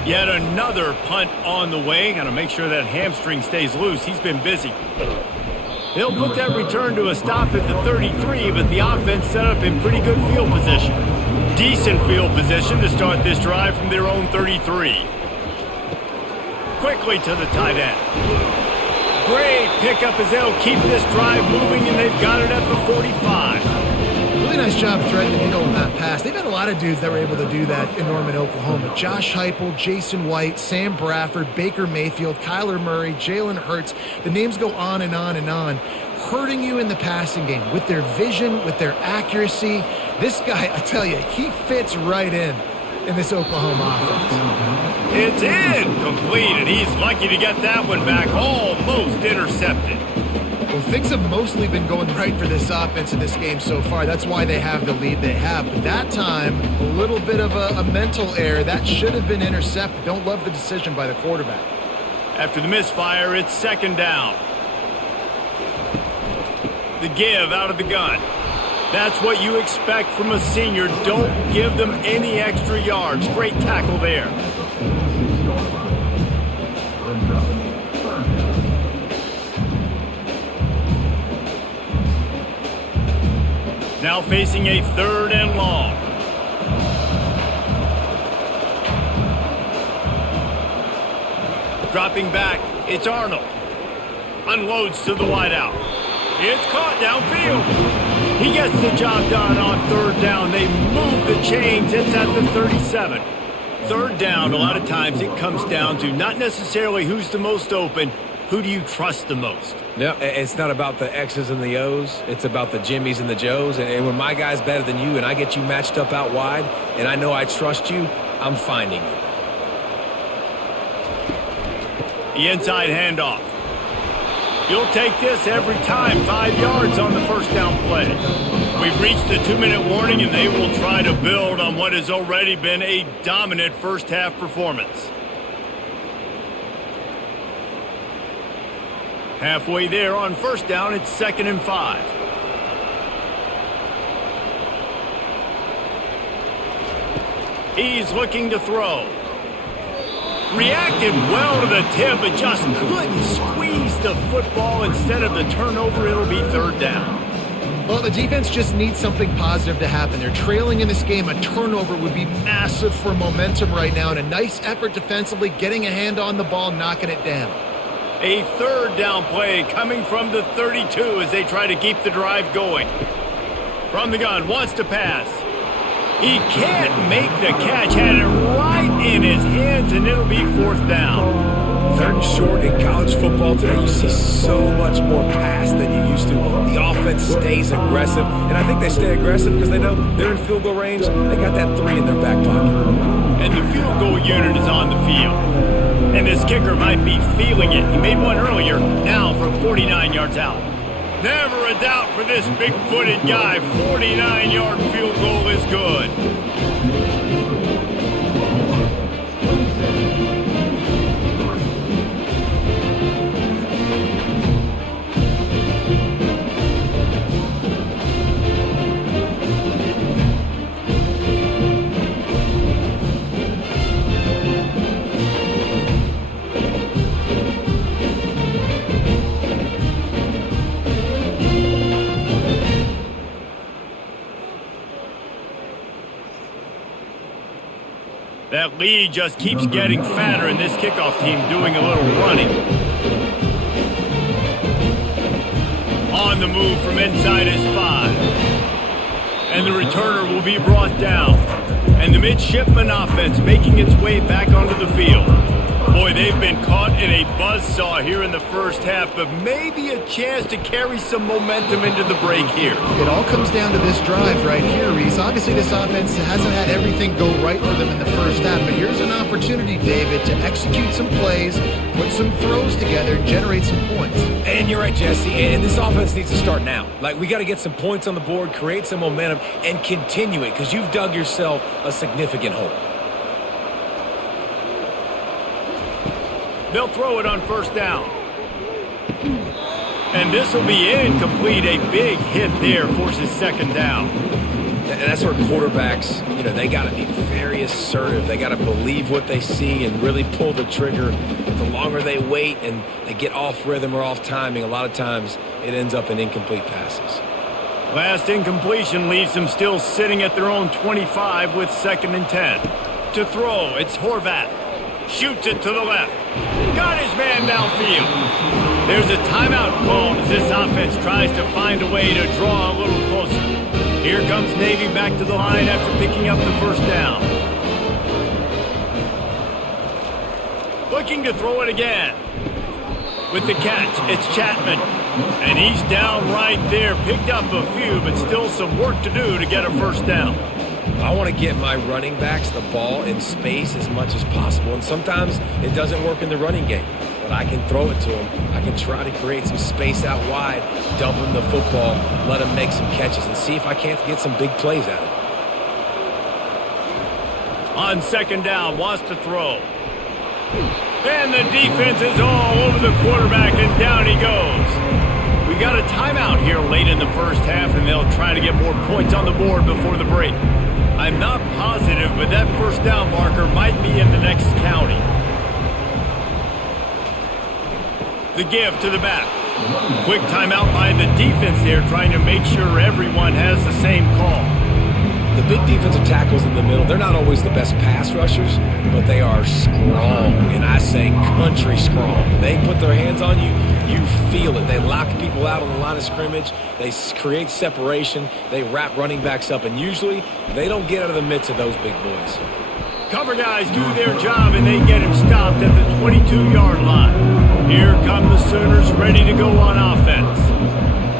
Yet another punt on the way. Got to make sure that hamstring stays loose. He's been busy. They'll put that return to a stop at the 33, but the offense set up in pretty good field position. Decent field position to start this drive from their own 33. Quickly to the tight end. Great pickup as they'll keep this drive moving, and they've got it at the 45. Really nice job threading the needle in that pass. They've had a lot of dudes that were able to do that in Norman, Oklahoma. Josh Heupel, Jason White, Sam Bradford, Baker Mayfield, Kyler Murray, Jalen Hurts. The names go on and on and on. Hurting you in the passing game with their vision, with their accuracy. This guy, I tell you, he fits right in this Oklahoma offense. It's incomplete, and he's lucky to get that one back, almost intercepted. Well, things have mostly been going right for this offense in this game so far. That's why they have the lead they have. But that time, a little bit of a mental error. That should have been intercepted. Don't love the decision by the quarterback. After the misfire, it's second down. The give out of the gun. That's what you expect from a senior. Don't give them any extra yards. Great tackle there. Now facing a third and long. Dropping back, it's Arnold. Unloads to the wideout. It's caught downfield. He gets the job done on third down. They move the chains. It's at the 37. Third down, a lot of times it comes down to not necessarily who's the most open, who do you trust the most? No, it's not about the X's and the O's. It's about the Jimmies and the Joes. And when my guy's better than you and I get you matched up out wide and I know I trust you, I'm finding you. The inside handoff. You'll take this every time. 5 yards on the first down play. We've reached the 2-minute warning, and they will try to build on what has already been a dominant first-half performance. Halfway there on first down, it's 2nd and 5. He's looking to throw. Reacted well to the tip, but just couldn't squeeze the football. Instead of the turnover, it'll be third down. Well, the defense just needs something positive to happen. They're trailing in this game. A turnover would be massive for momentum right now, and a nice effort defensively, getting a hand on the ball, knocking it down. A third down play coming from the 32 as they try to keep the drive going. From the gun, wants to pass. He can't make the catch. Had it right in his hands, and it'll be fourth down. Third and short in college football today, you see so much more pass than you used to. The offense stays aggressive, and I think they stay aggressive because they know they're in field goal range. They got that 3 in their back pocket. And the field goal unit is on the field. And this kicker might be feeling it. He made one earlier, now from 49 yards out. Never a doubt for this big-footed guy. 49-yard field goal is good. That lead just keeps getting fatter, and this kickoff team doing a little running. On the move from inside his 5. And the returner will be brought down. And the midshipman offense making its way back onto the field. Boy, they've been caught in a buzzsaw here in the first half, but maybe a chance to carry some momentum into the break here. It all comes down to this drive right here, Reese. Obviously, this offense hasn't had everything go right for them in the first half, but here's an opportunity, David, to execute some plays, put some throws together, generate some points. And you're right, Jesse, and this offense needs to start now. Like, we got to get some points on the board, create some momentum, and continue it, because you've dug yourself a significant hole. They'll throw it on first down. And this will be incomplete. A big hit there forces second down. And that's where quarterbacks, they got to be very assertive. They got to believe what they see and really pull the trigger. The longer they wait and they get off rhythm or off timing, a lot of times it ends up in incomplete passes. Last incompletion leaves them still sitting at their own 25 with 2nd and 10. To throw, it's Horvath. Shoots it to the left. Got his man downfield. There's a timeout called as this offense tries to find a way to draw a little closer. Here comes Navy back to the line after picking up the first down. Looking to throw it again. With the catch, it's Chapman. And he's down right there. Picked up a few, but still some work to do to get a first down. I want to get my running backs the ball in space as much as possible. And sometimes it doesn't work in the running game, but I can throw it to them. I can try to create some space out wide, dump them the football, let them make some catches, and see if I can't get some big plays out of it. On second down, wants to throw. And the defense is all over the quarterback, and down he goes. We got a timeout here late in the first half, and they'll try to get more points on the board before the break. I'm not positive, but that first down marker might be in the next county. The give to the back. Quick timeout by the defense there, trying to make sure everyone has the same call. The big defensive tackles in the middle, they're not always the best pass rushers, but they are strong, and I say country strong. When they put their hands on you, you feel it. They lock people out on the line of scrimmage. They create separation. They wrap running backs up, and usually they don't get out of the midst of those big boys. Cover guys do their job, and they get him stopped at the 22-yard line. Here come the Sooners ready to go on offense.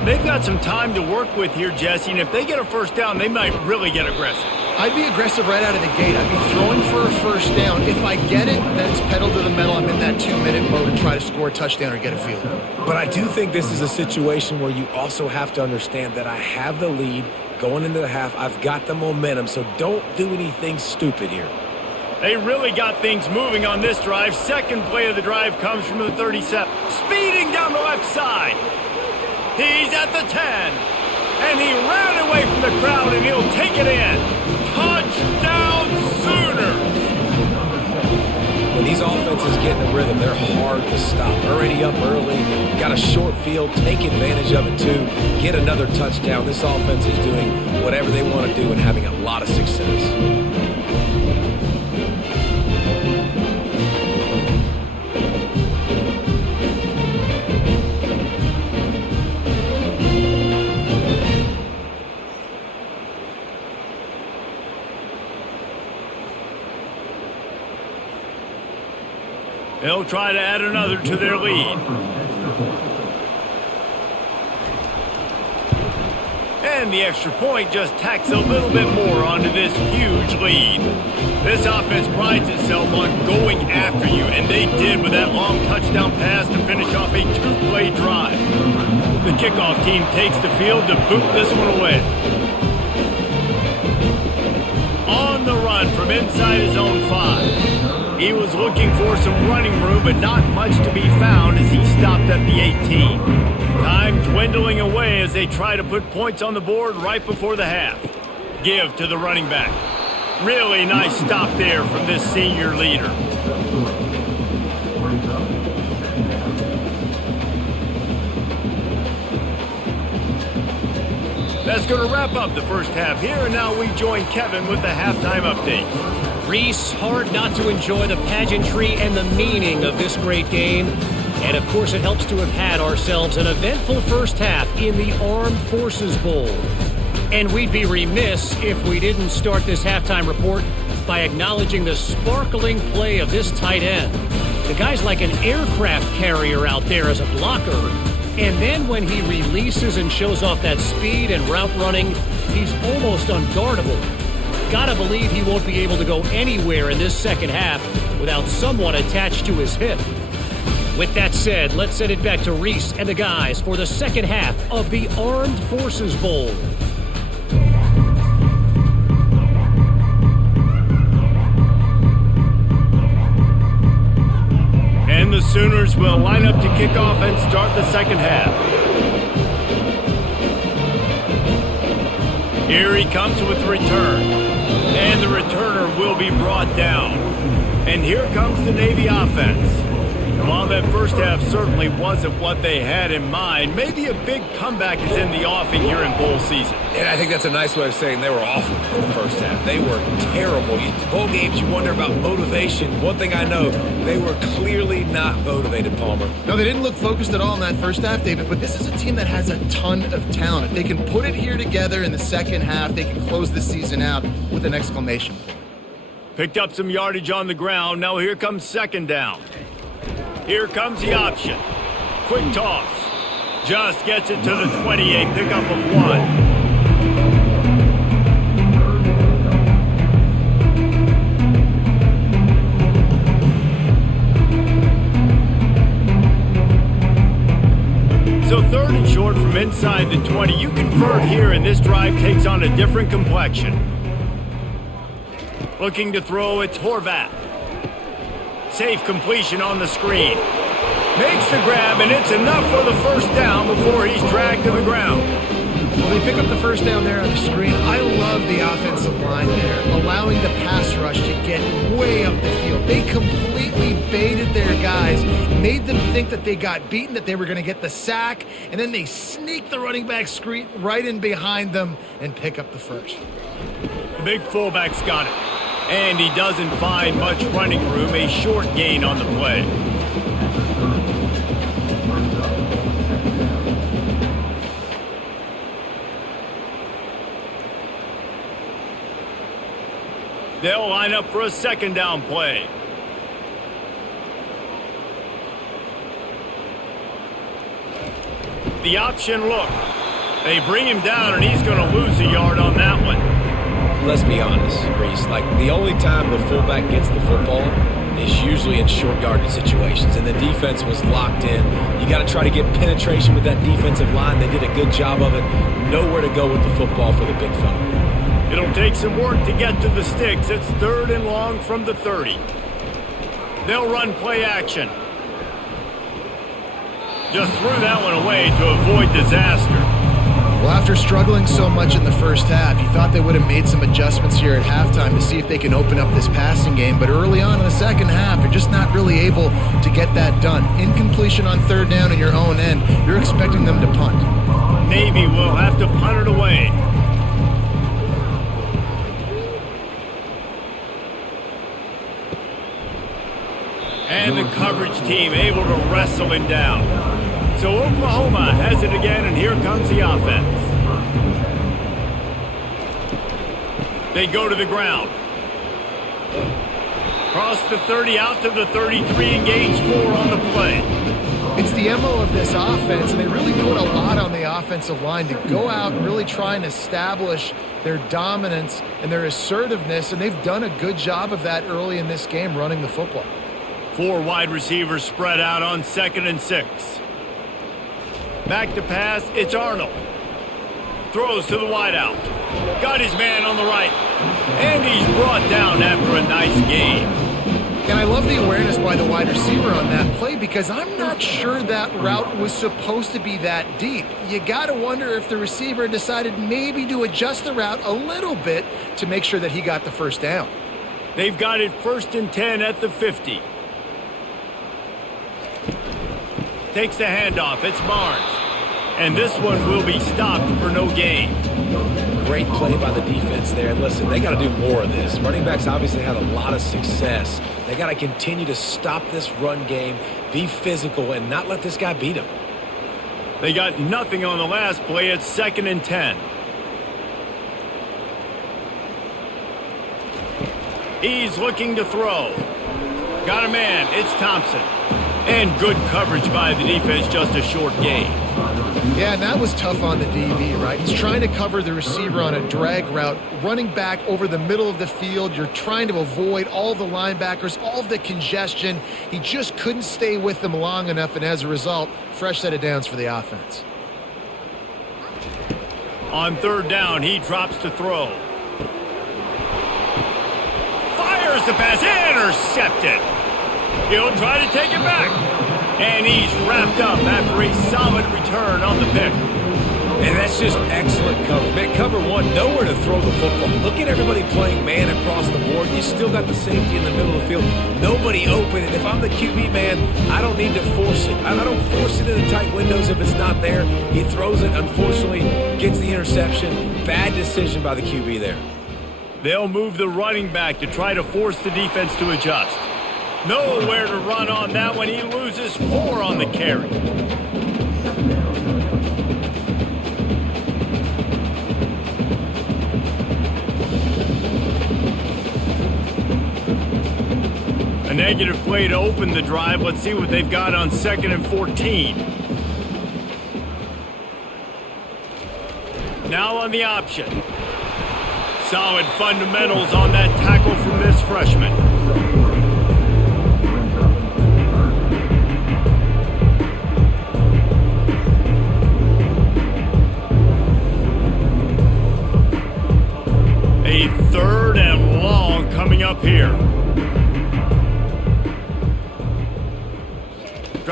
They've got some time to work with here, Jesse, and if they get a first down, they might really get aggressive. I'd be aggressive right out of the gate. I'd be throwing for a first down. If I get it, then it's pedal to the metal. I'm in that 2-minute mode and try to score a touchdown or get a field goal. But I do think this is a situation where you also have to understand that I have the lead going into the half. I've got the momentum, so don't do anything stupid here. They really got things moving on this drive. Second play of the drive comes from the 37. Speeding down the left side. He's at the 10. And he ran away from the crowd, and he'll take it in. Touchdown, Sooners! When these offenses get in the rhythm, they're hard to stop. Already up early, got a short field, take advantage of it too, get another touchdown. This offense is doing whatever they want to do and having a lot of success. They'll try to add another to their lead. And the extra point just tacks a little bit more onto this huge lead. This offense prides itself on going after you, and they did with that long touchdown pass to finish off a 2-play drive. The kickoff team takes the field to boot this one away. On the run from inside his own 5. He was looking for some running room, but not much to be found as he stopped at the 18. Time dwindling away as they try to put points on the board right before the half. Give to the running back. Really nice stop there from this senior leader. That's going to wrap up the first half here, and now we join Kevin with the halftime update. Reese, hard not to enjoy the pageantry and the meaning of this great game. And of course, it helps to have had ourselves an eventful first half in the Armed Forces Bowl. And we'd be remiss if we didn't start this halftime report by acknowledging the sparkling play of this tight end. The guy's like an aircraft carrier out there as a blocker. And then when he releases and shows off that speed and route running, he's almost unguardable. Gotta believe he won't be able to go anywhere in this second half without someone attached to his hip. With that said, let's send it back to Reese and the guys for the second half of the Armed Forces Bowl. And the Sooners will line up to kick off and start the second half. Here he comes with the return. And the returner will be brought down. And here comes the Navy offense. And while that first half certainly wasn't what they had in mind, maybe a big comeback is in the offing here in bowl season. And I think that's a nice way of saying they were awful in the first half. They were terrible. Bowl games, you wonder about motivation. One thing I know, they were clearly not motivated, Palmer. No, they didn't look focused at all in that first half, David, but this is a team that has a ton of talent. If they can put it here together in the second half, they can close this season out with an exclamation point. Picked up some yardage on the ground. Now here comes second down. Here comes the option. Quick toss. Just gets it to the 28. Pickup of 1. So 3rd and short from inside the 20. You convert here, and this drive takes on a different complexion. Looking to throw, it's Horvath. Safe completion on the screen. Makes the grab, and it's enough for the first down before he's dragged to the ground. Well, they pick up the first down there on the screen. I love the offensive line there, allowing the pass rush to get way up the field. They completely baited their guys, made them think that they got beaten, that they were going to get the sack, and then they sneak the running back screen right in behind them and pick up the first. The big fullback's got it. And he doesn't find much running room, a short gain on the play. They'll line up for a 2nd down play. The option look. They bring him down, and he's going to lose a yard on that one. Let's be honest, Reese. Like, the only time the fullback gets the football is usually in short yardage situations, and the defense was locked in. You got to try to get penetration with that defensive line. They did a good job of it. Nowhere to go with the football for the big fella. It'll take some work to get to the sticks. It's 3rd and long from the 30. They'll run play action. Just threw that one away to avoid disaster. Well, after struggling so much in the first half, you thought they would have made some adjustments here at halftime to see if they can open up this passing game. But early on in the second half, you're just not really able to get that done. Incompletion on 3rd down in your own end, you're expecting them to punt. Navy will have to punt it away. And the coverage team able to wrestle him down. So Oklahoma has it again, and here comes the offense. They go to the ground. Cross the 30 out to the 33, engage 4 on the play. It's the MO of this offense, and they really put a lot on the offensive line to go out and really try and establish their dominance and their assertiveness, and they've done a good job of that early in this game running the football. 4 wide receivers spread out on 2nd and 6. Back to pass, it's Arnold. Throws to the wideout. Got his man on the right. And he's brought down after a nice gain. And I love the awareness by the wide receiver on that play because I'm not sure that route was supposed to be that deep. You got to wonder if the receiver decided maybe to adjust the route a little bit to make sure that he got the first down. They've got it 1st and 10 at the 50. Takes the handoff. It's Barnes. And this one will be stopped for no gain. Great play by the defense there. Listen, they got to do more of this. Running backs obviously had a lot of success. They got to continue to stop this run game, be physical, and not let this guy beat them. They got nothing on the last play. It's 2nd and 10. He's looking to throw. Got a man. It's Thompson. And good coverage by the defense, just a short gain. Yeah, and that was tough on the DB, right? He's trying to cover the receiver on a drag route, running back over the middle of the field. You're trying to avoid all the linebackers, all of the congestion. He just couldn't stay with them long enough, and as a result, fresh set of downs for the offense. On 3rd down, he drops to throw. Fires the pass, intercepted. He'll try to take it back. And he's wrapped up after a solid return on the pick. And that's just excellent cover. Man, cover 1, nowhere to throw the football. Look at everybody playing man across the board. You still got the safety in the middle of the field. Nobody open. And if I'm the QB, man, I don't need to force it. I don't force it in the tight windows if it's not there. He throws it, unfortunately, gets the interception. Bad decision by the QB there. They'll move the running back to try to force the defense to adjust. Nowhere to run on that one. He loses 4 on the carry. A negative play to open the drive. Let's see what they've got on 2nd and 14. Now on the option. Solid fundamentals on that tackle from this freshman.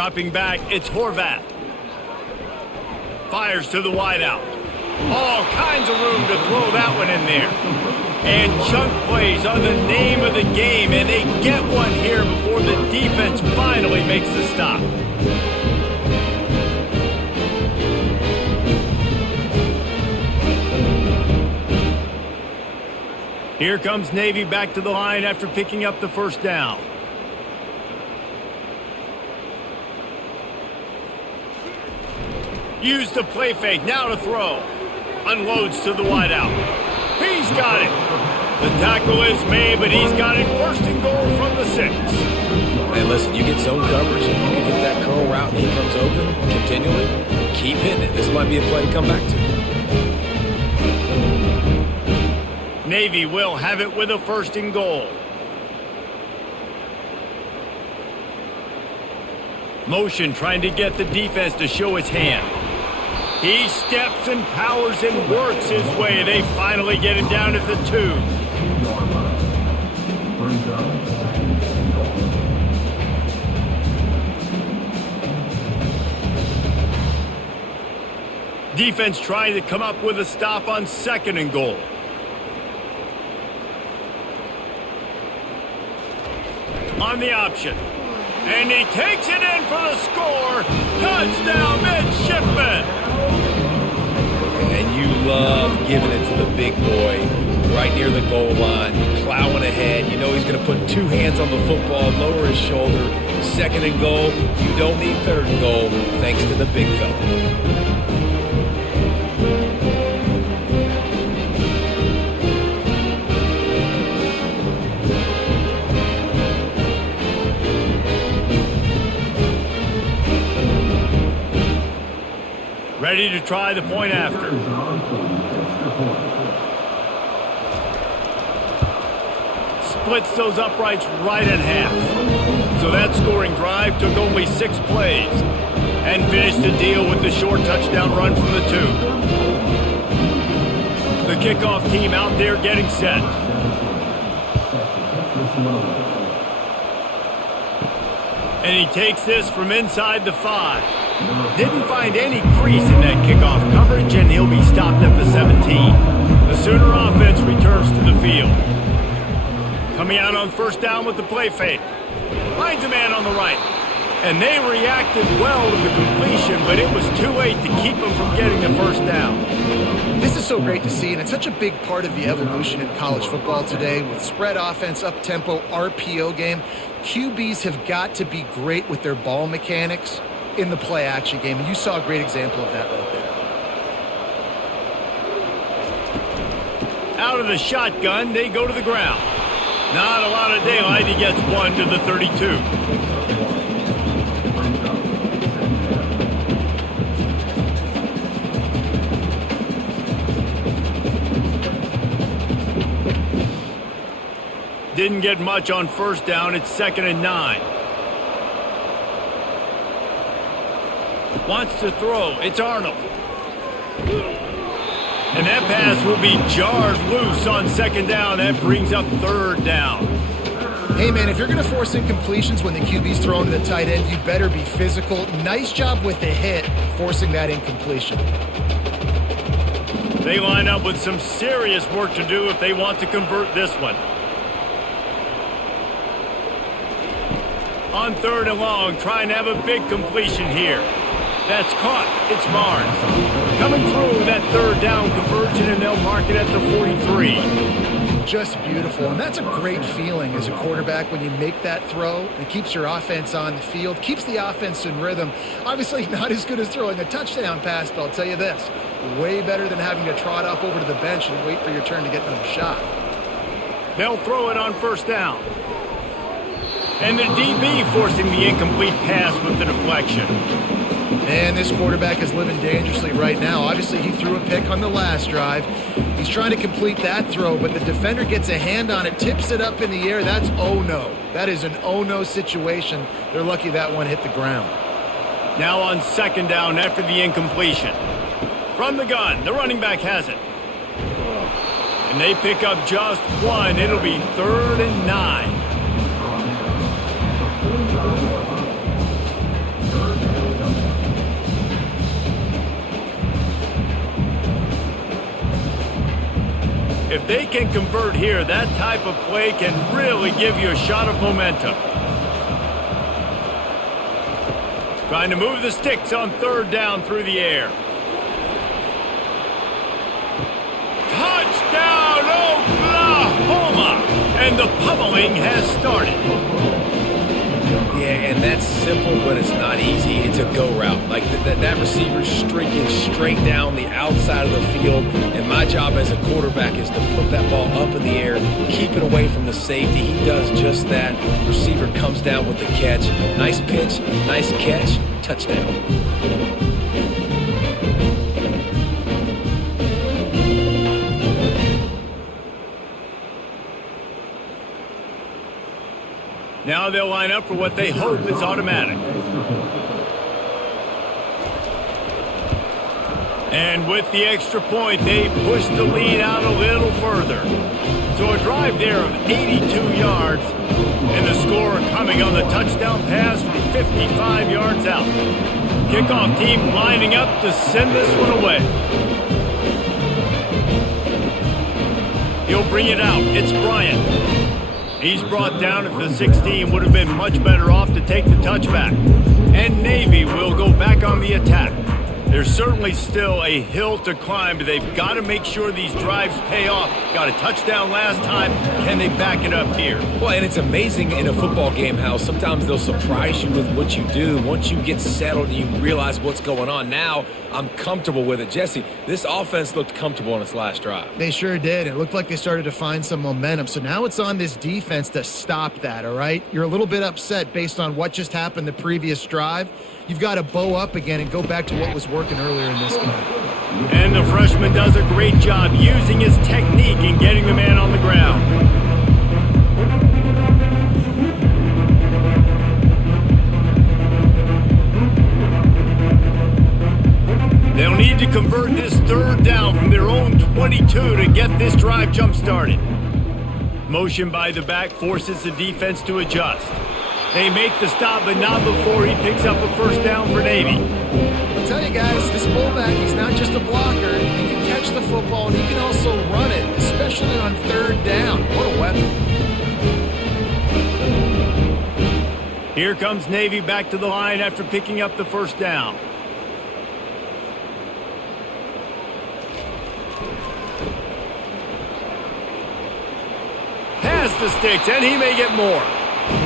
Dropping back, it's Horvath. Fires to the wideout. All kinds of room to throw that one in there. And chunk plays on the name of the game, and they get one here before the defense finally makes the stop. Here comes Navy back to the line after picking up the first down. Use the play fake, now to throw. Unloads to the wideout. He's got it. The tackle is made, but he's got it first and goal from the 6. And listen, you get zone coverage and you can get that curl route and he comes open continually. Keep hitting it. This might be a play to come back to. Navy will have it with a first and goal. Motion trying to get the defense to show his hand. He steps and powers and works his way. They finally get it down at the 2. Defense trying to come up with a stop on second and goal. On the option. And he takes it in for the score. Touchdown, Midshipman. And you love giving it to the big boy right near the goal line, plowing ahead. You know he's going to put 2 hands on the football, lower his shoulder. Second and goal. You don't need third and goal thanks to the big fella. Ready to try the point after. Splits those uprights right in half. So that scoring drive took only 6 plays and finished the deal with the short touchdown run from the 2. The kickoff team out there getting set. And he takes this from inside the 5. Didn't find any crease in that kickoff coverage, and he'll be stopped at the 17. The Sooner offense returns to the field. Coming out on first down with the play fake. Finds a man on the right. And they reacted well to the completion, but it was too late to keep them from getting the first down. This is so great to see, and it's such a big part of the evolution in college football today with spread offense, up-tempo, RPO game. QBs have got to be great with their ball mechanics in the play-action game, and you saw a great example of that right there. Out of the shotgun, they go to the ground. Not a lot of daylight. He gets one to the 32. Didn't get much on first down. It's 2nd and 9. Wants to throw. It's Arnold. And that pass will be jarred loose on 2nd down. That brings up 3rd down. Hey, man, if you're going to force incompletions when the QB's thrown to the tight end, you better be physical. Nice job with the hit, forcing that incompletion. They line up with some serious work to do if they want to convert this one. On 3rd and long, trying to have a big completion here. That's caught. It's Barnes. Coming through that 3rd down conversion, and they'll mark it at the 43. Just beautiful, and that's a great feeling as a quarterback when you make that throw. It keeps your offense on the field, keeps the offense in rhythm. Obviously not as good as throwing a touchdown pass, but I'll tell you this, way better than having to trot off over to the bench and wait for your turn to get another shot. They'll throw it on 1st down. And the DB forcing the incomplete pass with the deflection. And this quarterback is living dangerously right now. Obviously, he threw a pick on the last drive. He's trying to complete that throw, but the defender gets a hand on it, tips it up in the air. That's oh-no. That is an oh-no situation. They're lucky that one hit the ground. Now on 2nd down after the incompletion. From the gun, the running back has it. And they pick up just one. It'll be 3rd and 9. If they can convert here, that type of play can really give you a shot of momentum. Trying to move the sticks on third down through the air. Touchdown, Oklahoma! And the pummeling has started. Yeah, and that's simple, but it's not easy. It's a go route. Like that receiver's streaking straight down the outside of the field, and my job as a quarterback is to put that ball up in the air, keep it away from the safety. He does just that. Receiver comes down with the catch. Nice pitch, nice catch, touchdown. Now they'll line up for what they hope is automatic. And with the extra point, they push the lead out a little further. So a drive there of 82 yards, and the score coming on the touchdown pass from 55 yards out. Kickoff team lining up to send this one away. He'll bring it out. It's Bryant. He's brought down at the 16, would have been much better off to take the touchback. And Navy will go back on the attack. There's certainly still a hill to climb, but they've got to make sure these drives pay off. Got a touchdown last time. Can they back it up here? Well, and it's amazing in a football game how sometimes they'll surprise you with what you do. Once you get settled and you realize what's going on, now I'm comfortable with it. Jesse, this offense looked comfortable on its last drive. They sure did. It looked like they started to find some momentum. So now it's on this defense to stop that, all right? You're a little bit upset based on what just happened the previous drive. You've got to bow up again and go back to what was working earlier in this game. And the freshman does a great job using his technique and getting the man on the ground. They'll need to convert this third down from their own 22 to get this drive jump-started. Motion by the back forces the defense to adjust. They make the stop, but not before he picks up a first down for Navy. I'll tell you guys, this fullback, he's not just a blocker. He can catch the football, and he can also run it, especially on third down. What a weapon. Here comes Navy back to the line after picking up the first down. Has the sticks, and he may get more.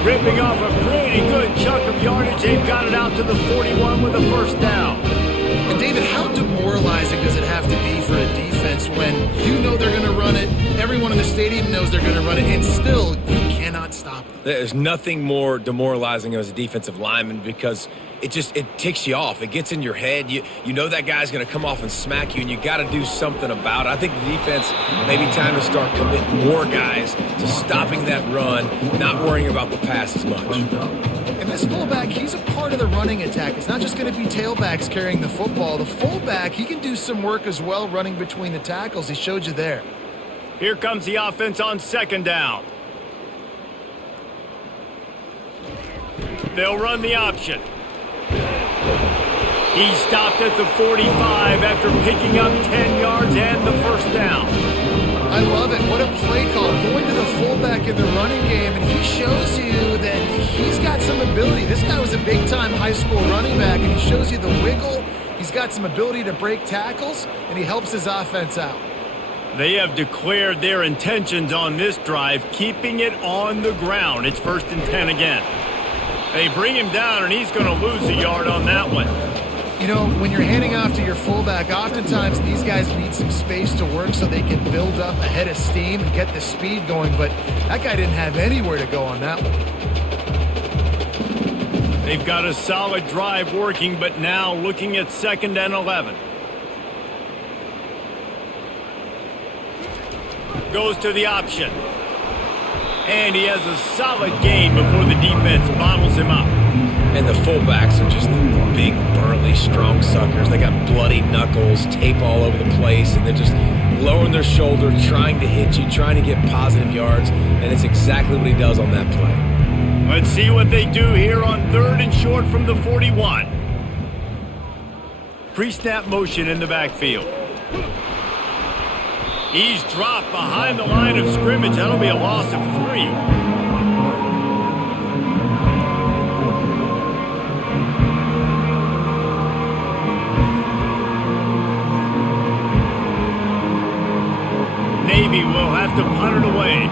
Ripping off a pretty good chunk of yardage. They've got it out to the 41 with a first down. And David, how demoralizing does it have to be for a defense when you know they're going to run it, everyone in the stadium knows they're going to run it, and still you cannot stop them? There's nothing more demoralizing as a defensive lineman because it ticks you off. It gets in your head. You know that guy's going to come off and smack you, and you got to do something about it. I think the defense maybe time to start committing more guys to stopping that run, not worrying about the pass as much. And this fullback, he's a part of the running attack. It's not just going to be tailbacks carrying the football. The fullback, he can do some work as well running between the tackles. He showed you there. Here comes the offense on second down. They'll run the option. He stopped at the 45 after picking up 10 yards and the first down. I love it. What a play call. Going to the fullback in the running game, and he shows you that he's got some ability. This guy was a big-time high school running back, and he shows you the wiggle. He's got some ability to break tackles, and he helps his offense out. They have declared their intentions on this drive, keeping it on the ground. It's 1st and 10 again. They bring him down, and he's going to lose a yard on that one. You know, when you're handing off to your fullback, oftentimes these guys need some space to work so they can build up a head of steam and get the speed going, but that guy didn't have anywhere to go on that one. They've got a solid drive working, but now looking at 2nd and 11. Goes to the option. And he has a solid gain before the defense bottles him up. And the fullbacks are just big, burly, strong suckers. They got bloody knuckles, tape all over the place, and they're just lowering their shoulder, trying to hit you, trying to get positive yards, and it's exactly what he does on that play. Let's see what they do here on 3rd and short from the 41. Pre-snap motion in the backfield. He's dropped behind the line of scrimmage. That'll be a loss of 3. Navy will have to punt it away.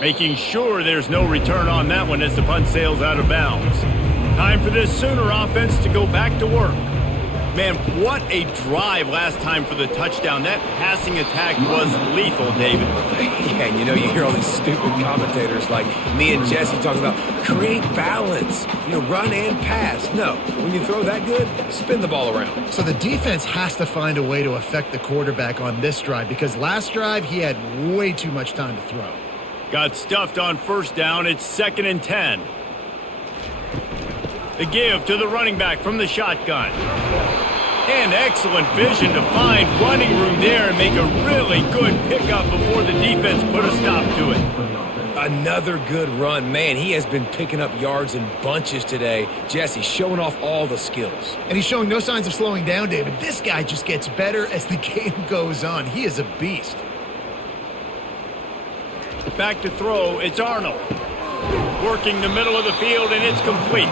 Making sure there's no return on that one as the punt sails out of bounds. Time for this Sooner offense to go back to work. Man, what a drive last time for the touchdown. That passing attack was lethal, David. Yeah, and you hear all these stupid commentators like me and Jesse talking about create balance, run and pass. No, when you throw that good, spin the ball around. So the defense has to find a way to affect the quarterback on this drive because last drive he had way too much time to throw. Got stuffed on first down. It's 2nd and 10. The give to the running back from the shotgun. And excellent vision to find running room there and make a really good pickup before the defense put a stop to it. Another good run. Man, he has been picking up yards in bunches today. Jesse showing off all the skills. And he's showing no signs of slowing down, David. This guy just gets better as the game goes on. He is a beast. Back to throw, it's Arnold. Working the middle of the field, and it's complete.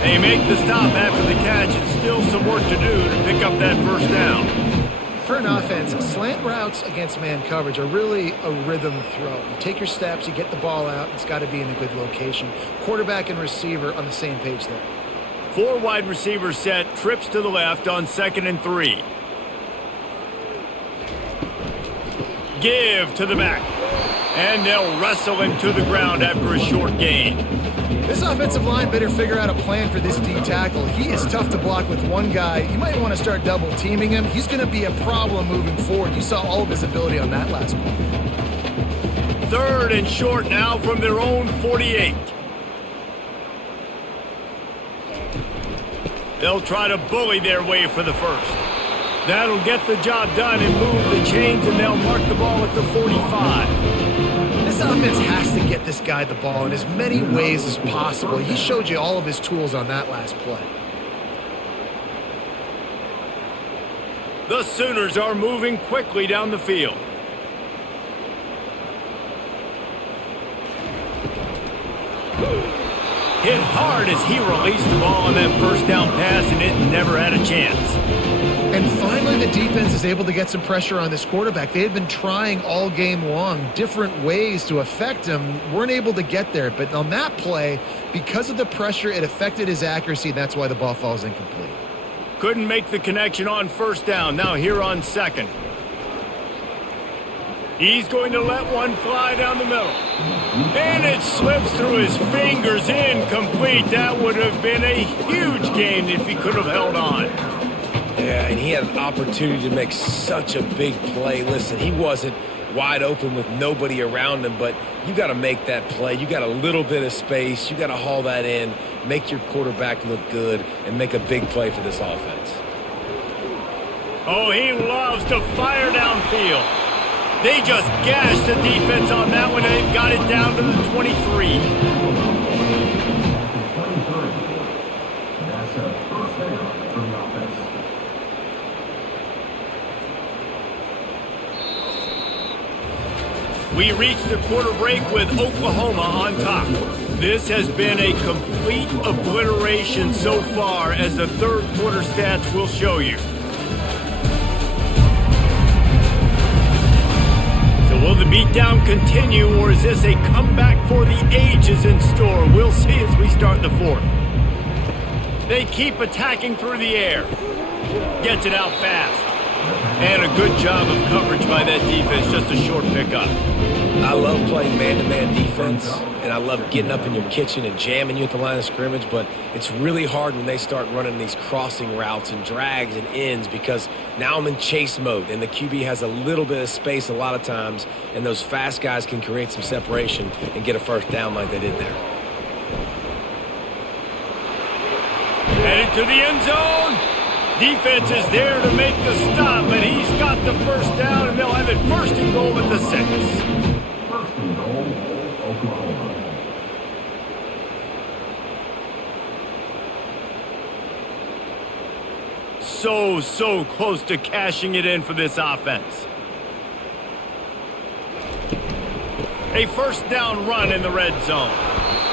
They make the stop after the catch, and still some work to do to pick up that first down. For an offense, slant routes against man coverage are really a rhythm throw. You take your steps, you get the ball out, it's got to be in a good location. Quarterback and receiver on the same page there. 4 wide receivers set, trips to the left on 2nd and 3. Give to the back. And they'll wrestle him to the ground after a short gain. This offensive line better figure out a plan for this D tackle. He is tough to block with one guy. You might want to start double teaming him. He's going to be a problem moving forward. You saw all of his ability on that last play. 3rd and short now from their own 48. They'll try to bully their way for the first. That'll get the job done and move the chains, and they'll mark the ball at the 45. This offense has to get this guy the ball in as many ways as possible. He showed you all of his tools on that last play. The Sooners are moving quickly down the field. Hit hard as he released the ball on that first down pass, and it never had a chance. And finally, the defense is able to get some pressure on this quarterback. They had been trying all game long different ways to affect him. Weren't able to get there. But on that play, because of the pressure, it affected his accuracy. And that's why the ball falls incomplete. Couldn't make the connection on first down. Now here on 2nd. He's going to let one fly down the middle. And it slips through his fingers, incomplete. That would have been a huge gain if he could have held on. Yeah, and he had an opportunity to make such a big play. Listen, he wasn't wide open with nobody around him, but you got to make that play. You got a little bit of space. You got to haul that in, make your quarterback look good, and make a big play for this offense. Oh, he loves to fire downfield. They just gashed the defense on that one, and they've got it down to the 23. We reach the quarter break with Oklahoma on top. This has been a complete obliteration so far, as the third quarter stats will show you. So will the beatdown continue, or is this a comeback for the ages in store? We'll see as we start the fourth. They keep attacking through the air. Gets it out fast. And a good job of coverage by that defense, just a short pickup. I love playing man-to-man defense, and I love getting up in your kitchen and jamming you at the line of scrimmage, but it's really hard when they start running these crossing routes and drags and ends, because now I'm in chase mode, and the QB has a little bit of space a lot of times, and those fast guys can create some separation and get a first down like they did there. Headed to the end zone. Defense is there to make the stop, but he's got the first down, and they'll have it 1st and goal at the 6. 1st and goal, Oklahoma. so close to cashing it in for this offense. A first down run in the red zone.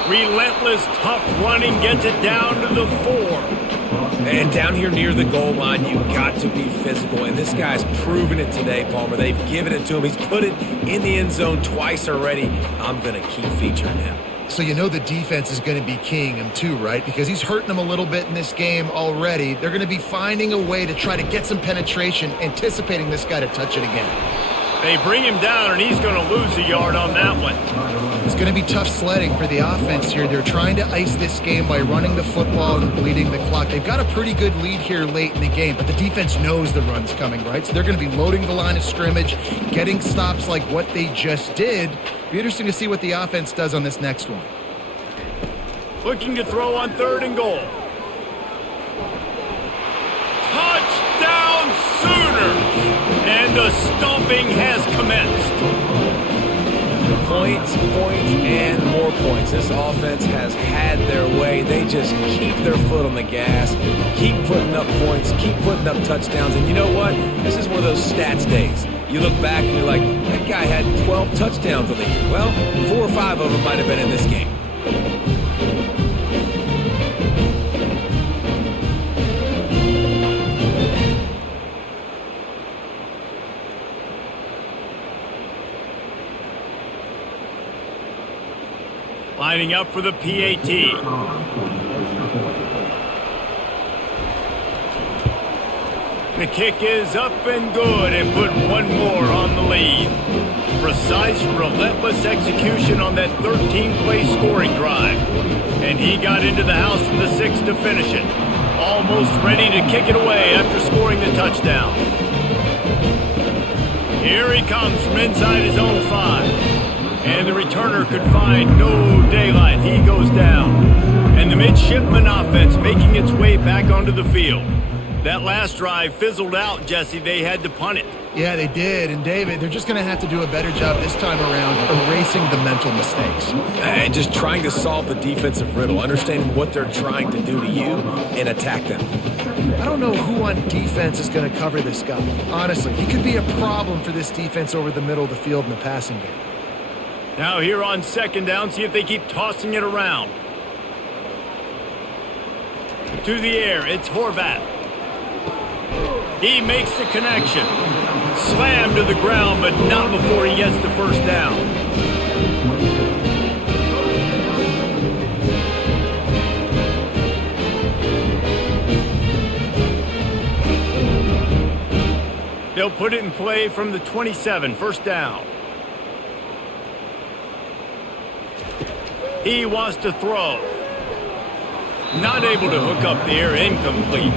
Relentless, tough running gets it down to the 4. And down here near the goal line, you've got to be physical. And this guy's proven it today, Palmer. They've given it to him. He's put it in the end zone twice already. I'm going to keep featuring him. So you know the defense is going to be keying him too, right? Because he's hurting them a little bit in this game already. They're going to be finding a way to try to get some penetration, anticipating this guy to touch it again. They bring him down, and he's going to lose a yard on that one. It's going to be tough sledding for the offense here. They're trying to ice this game by running the football and bleeding the clock. They've got a pretty good lead here late in the game, but the defense knows the run's coming, right? So they're going to be loading the line of scrimmage, getting stops like what they just did. Be interesting to see what the offense does on this next one. Looking to throw on 3rd and goal. Touchdown Sooners! And the stomping has commenced. Points, and more points. This offense has had their way. They just keep their foot on the gas, keep putting up points, keep putting up touchdowns. And you know what? This is one of those stats days. You look back and you're like, that guy had 12 touchdowns on the year. Well, 4 or 5 of them might have been in this game. Lining up for the PAT. The kick is up and good and put one more on the lead. Precise, relentless execution on that 13-play scoring drive. And he got into the house from the 6 to finish it. Almost ready to kick it away after scoring the touchdown. Here he comes from inside his own 5. And the returner could find no daylight. He goes down. And the midshipman offense making its way back onto the field. That last drive fizzled out, Jesse. They had to punt it. Yeah, they did. And David, they're just going to have to do a better job this time around erasing the mental mistakes. And just trying to solve the defensive riddle, understanding what they're trying to do to you and attack them. I don't know who on defense is going to cover this guy. Honestly, he could be a problem for this defense over the middle of the field in the passing game. Now here on 2nd down, see if they keep tossing it around. To the air, it's Horvath. He makes the connection. Slammed to the ground, but not before he gets the first down. They'll put it in play from the 27, 1st down. He wants to throw. Not able to hook up there, incomplete.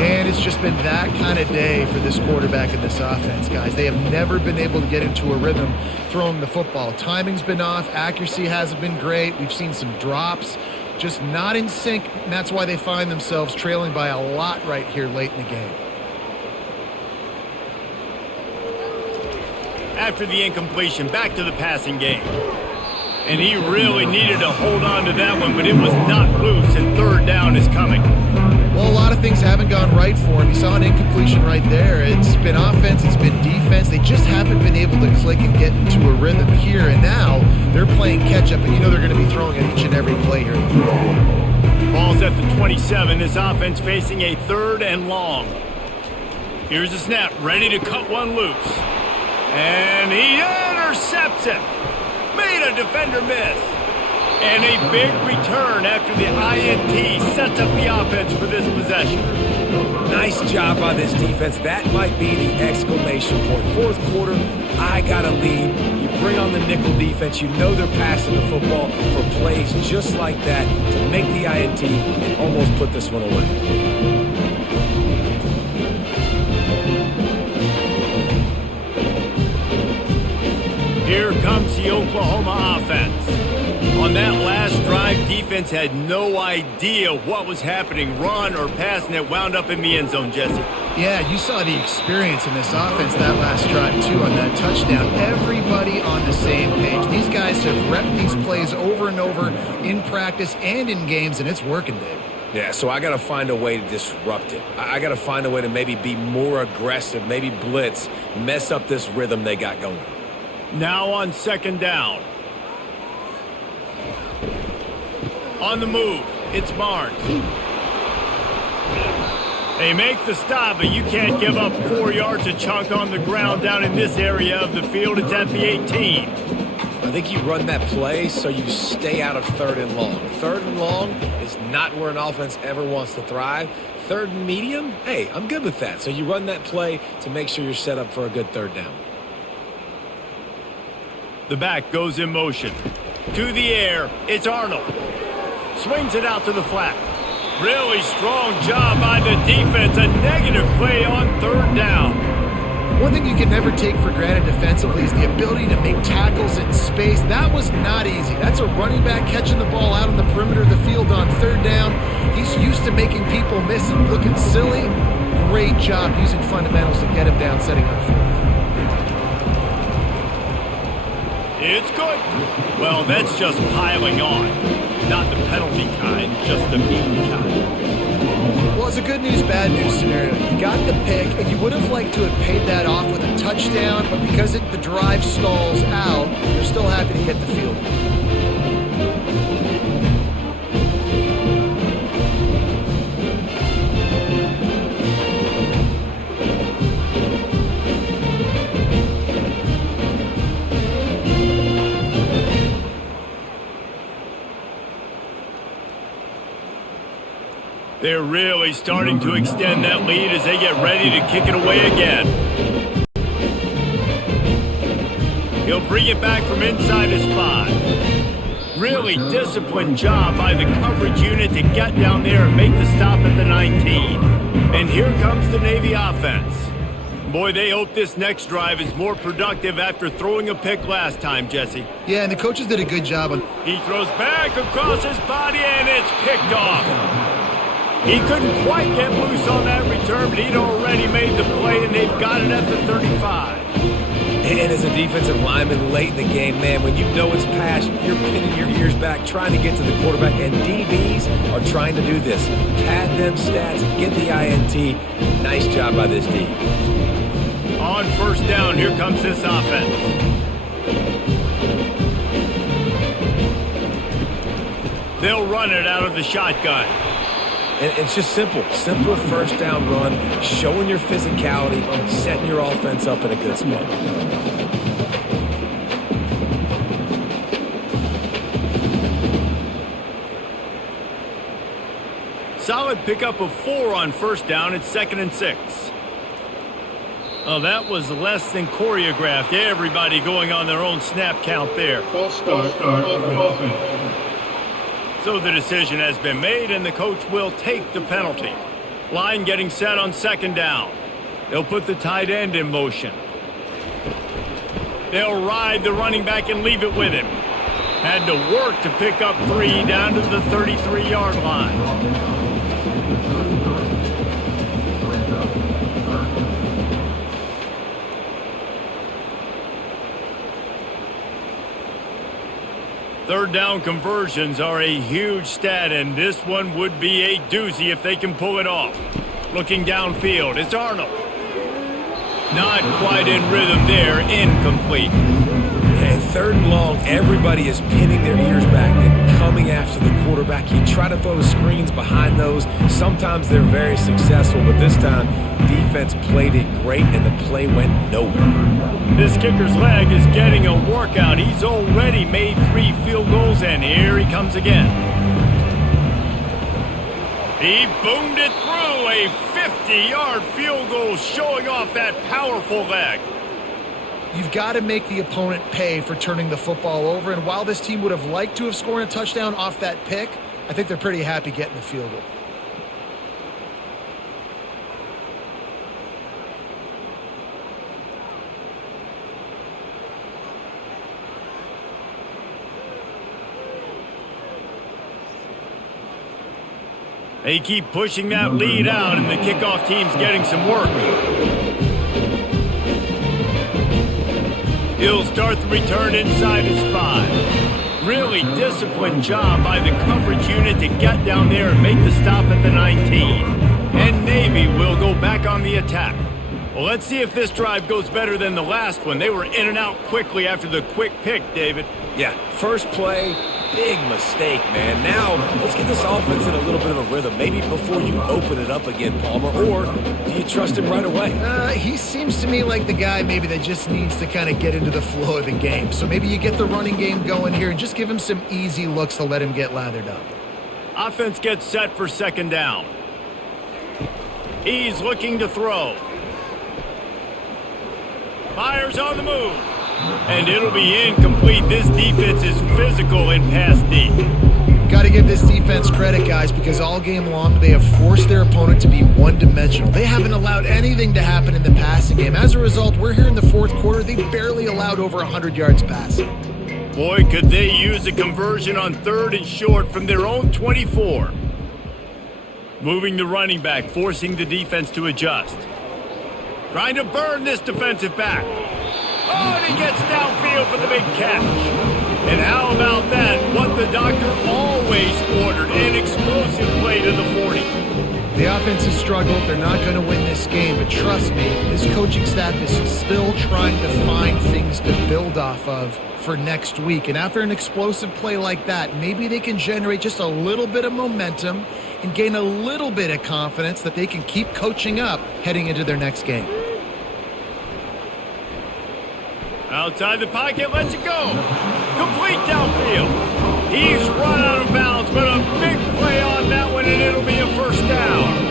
And it's just been that kind of day for this quarterback in this offense, guys. They have never been able to get into a rhythm throwing the football. Timing's been off. Accuracy hasn't been great. We've seen some drops. Just not in sync, and that's why they find themselves trailing by a lot right here late in the game. After the incompletion, back to the passing game. And he really needed to hold on to that one, but it was not loose, and 3rd down is coming. Well, a lot of things haven't gone right for him. You saw an incompletion right there. It's been offense, it's been defense. They just haven't been able to click and get into a rhythm here, and now they're playing catch-up, and you know they're going to be throwing at each and every play here in the 4th quarter. Ball's at the 27. This offense facing a 3rd and long. Here's the snap, ready to cut one loose. And he intercepts it. Made a defender miss. And a big return after the INT sets up the offense for this possession. Nice job by this defense. That might be the exclamation point. 4th quarter, I got a lead. You bring on the nickel defense. You know they're passing the football for plays just like that to make the INT and almost put this one away. Here comes the Oklahoma offense. On that last drive, defense had no idea what was happening, run or pass, and it wound up in the end zone, Jesse. Yeah, you saw the experience in this offense that last drive, too, on that touchdown. Everybody on the same page. These guys have repped these plays over and over in practice and in games, and it's working, Dave. Yeah, so I got to find a way to disrupt it. I got to find a way to maybe be more aggressive, maybe blitz, mess up this rhythm they got going. Now on second down. On the move, it's Barnes. They make the stop, but you can't give up 4 yards a chunk on the ground down in this area of the field. It's at the 18. I think you run that play so you stay out of 3rd and long. 3rd and long is not where an offense ever wants to thrive. 3rd and medium, hey, I'm good with that. So you run that play to make sure you're set up for a good 3rd down. The back goes in motion. To the air, it's Arnold. Swings it out to the flat. Really strong job by the defense. A negative play on 3rd down. One thing you can never take for granted defensively is the ability to make tackles in space. That was not easy. That's a running back catching the ball out on the perimeter of the field on 3rd down. He's used to making people miss and looking silly. Great job using fundamentals to get him down, setting up 4th. It's good. Well, that's just piling on. Not the penalty kind, just the mean kind. Well, it's a good news, bad news scenario. You got the pick, and you would have liked to have paid that off with a touchdown, but because the drive stalls out, you're still happy to get the field goal. They're really starting to extend that lead as they get ready to kick it away again. He'll bring it back from inside his 5. Really disciplined job by the coverage unit to get down there and make the stop at the 19. And here comes the Navy offense. Boy, they hope this next drive is more productive after throwing a pick last time, Jesse. Yeah, and the coaches did a good job on. He throws back across his body, and it's picked off. He couldn't quite get loose on that return, but he'd already made the play, and they've got it at the 35. And as a defensive lineman late in the game, man, when you know it's pass, you're pinning your ears back, trying to get to the quarterback, and DBs are trying to do this. Pad them stats, get the INT. Nice job by this D. On 1st down, here comes this offense. They'll run it out of the shotgun. And it's just simple 1st down run, showing your physicality, setting your offense up in a good spot. Solid pickup of 4 on 1st down. It's 2nd and 6. Oh, that was less than choreographed. Everybody going on their own snap count there. False start offense. So the decision has been made, and the coach will take the penalty. Line getting set on 2nd down. They'll put the tight end in motion. They'll ride the running back and leave it with him. Had to work to pick up 3 down to the 33-yard line. Third down conversions are a huge stat, and this one would be a doozy if they can pull it off. Looking downfield, it's Arnold. Not quite in rhythm there, incomplete. And 3rd and long, everybody is pinning their ears back and coming after the quarterback. You try to throw the screens behind those. Sometimes they're very successful, but this time, defense played it great, and the play went nowhere. This kicker's leg is getting a workout. He's already made 3 field goals, and here he comes again. He boomed it through, a 50-yard field goal, showing off that powerful leg. You've got to make the opponent pay for turning the football over, and while this team would have liked to have scored a touchdown off that pick, I think they're pretty happy getting the field goal. They keep pushing that lead out, and the kickoff team's getting some work. He'll start the return inside his 5. Really disciplined job by the coverage unit to get down there and make the stop at the 19. And Navy will go back on the attack. Well, let's see if this drive goes better than the last one. They were in and out quickly after the quick pick, David. Yeah, first play, big mistake, man. Now, let's get this offense in a little bit of a rhythm. Maybe before you open it up again, Palmer, or do you trust him right away? He seems to me like the guy maybe that just needs to kind of get into the flow of the game. So maybe you get the running game going here and just give him some easy looks to let him get lathered up. Offense gets set for second down. He's looking to throw. Fires on the move. And it'll be incomplete. This defense is physical in pass D. Got to give this defense credit, guys, because all game long they have forced their opponent to be one-dimensional. They haven't allowed anything to happen in the passing game. As a result, we're here in the fourth quarter. They barely allowed over 100 yards passing. Boy, could they use a conversion on 3rd and short from their own 24. Moving the running back, forcing the defense to adjust. Trying to burn this defensive back. Oh, and he gets downfield for the big catch. And how about that? What the doctor always ordered, an explosive play to the 40. The offense has struggled. They're not going to win this game. But trust me, this coaching staff is still trying to find things to build off of for next week. And after an explosive play like that, maybe they can generate just a little bit of momentum and gain a little bit of confidence that they can keep coaching up heading into their next game. Outside the pocket, lets it go. Complete downfield. He's run out of bounds, but a big play on that one, and it'll be a first down.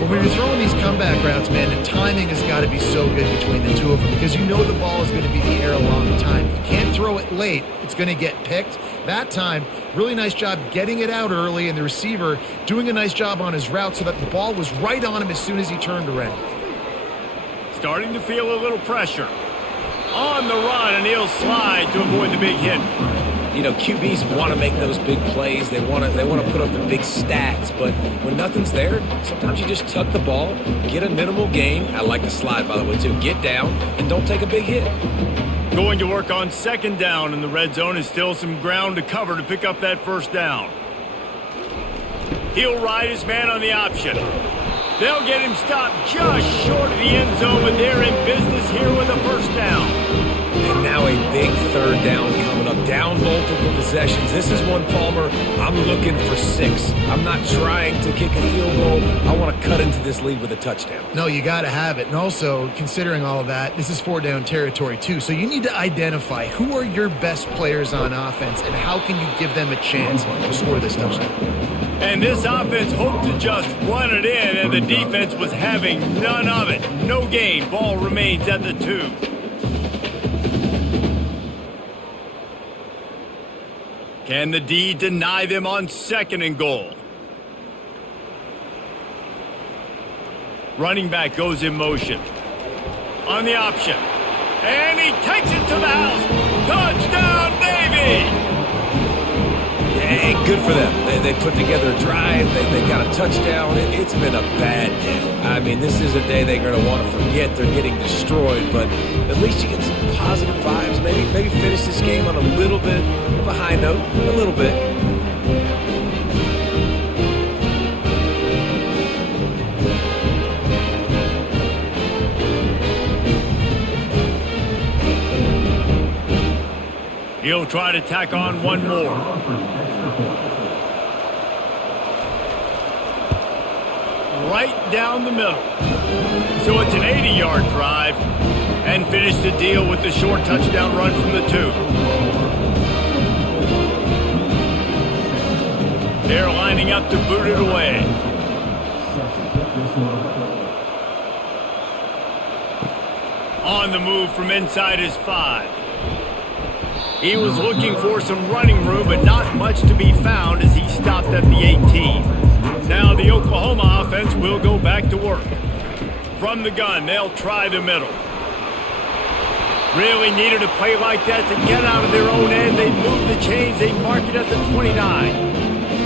Well, when you're throwing these comeback routes, man, the timing has got to be so good between the two of them because you know the ball is going to be in the air a long time. You can't throw it late. It's going to get picked. That time, really nice job getting it out early, and the receiver doing a nice job on his route so that the ball was right on him as soon as he turned around. Starting to feel a little pressure. On the run, and he'll slide to avoid the big hit. You know, QBs want to make those big plays. They want to put up the big stats. But when nothing's there, sometimes you just tuck the ball, get a minimal gain. I like the slide, by the way, too. Get down and don't take a big hit. Going to work on second down in the red zone is still some ground to cover to pick up that first down. He'll ride his man on the option. They'll get him stopped just short of the end zone, but they're in business here with a first down. And now a big third down coming up. Down multiple possessions. This is one, Palmer, I'm looking for 6. I'm not trying to kick a field goal. I want to cut into this lead with a touchdown. No, you got to have it. And also, considering all of that, this is 4-down territory too. So you need to identify who are your best players on offense and how can you give them a chance to score this touchdown. And this offense hoped to just run it in, and the defense was having none of it. No gain. Ball remains at the 2. Can the D deny them on 2nd and goal? Running back goes in motion. On the option. And he takes it to the house. Touchdown, Navy! Hey, good for them. They put together a drive. They got a touchdown. It's been a bad day. I mean, this is a day they're going to want to forget. They're getting destroyed, but at least you get some positive vibes. Maybe finish this game on a little bit of a high note. A little bit. He'll try to tack on one more. Right down the middle. So it's an 80-yard drive and finish the deal with the short touchdown run from the 2. They're lining up to boot it away. On the move from inside his 5. He was looking for some running room, but not much to be found as he stopped at the 18. Now the Oklahoma offense will go back to work. From the gun, they'll try the middle. Really needed a play like that to get out of their own end. They move the chains. They mark it at the 29.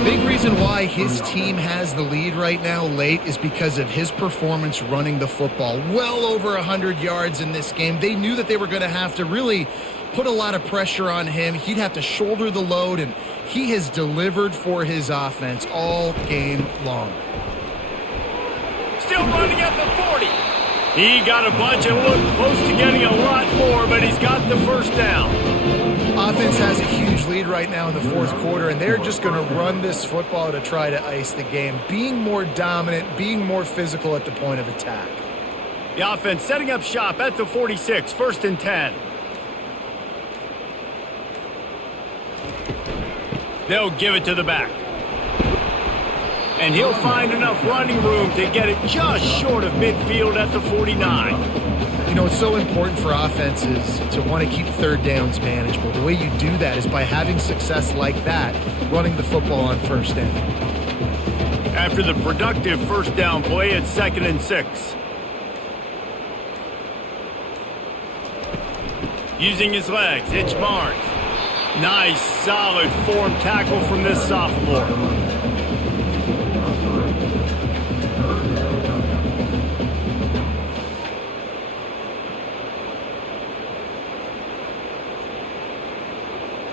Big reason why his team has the lead right now late is because of his performance running the football. Well over 100 yards in this game. They knew that they were going to have to really put a lot of pressure on him. He'd have to shoulder the load, and he has delivered for his offense all game long. Still running at the 40. He got a bunch and looked close to getting a lot more, but he's got the first down. Offense has a huge lead right now in the fourth quarter, and they're just going to run this football to try to ice the game, being more dominant, being more physical at the point of attack. The offense setting up shop at the 46, 1st and 10. They'll give it to the back. And he'll find enough running room to get it just short of midfield at the 49. You know, it's so important for offenses to want to keep third downs manageable. The way you do that is by having success like that, running the football on first down. After the productive first down play, it's 2nd and 6. Using his legs, it's Barnes. Nice, solid form tackle from this sophomore.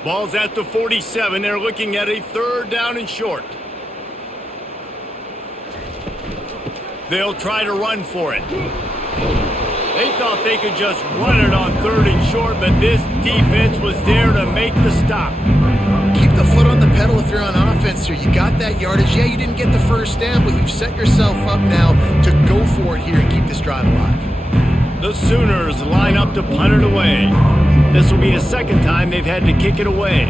Ball's at the 47. They're looking at a 3rd down and short. They'll try to run for it. They thought they could just run it on 3rd and short, but this defense was there to make the stop. Keep the foot on the pedal if you're on offense here. You got that yardage. Yeah, you didn't get the first down, but you've set yourself up now to go for it here and keep this drive alive. The Sooners line up to punt it away. This will be the 2nd time they've had to kick it away.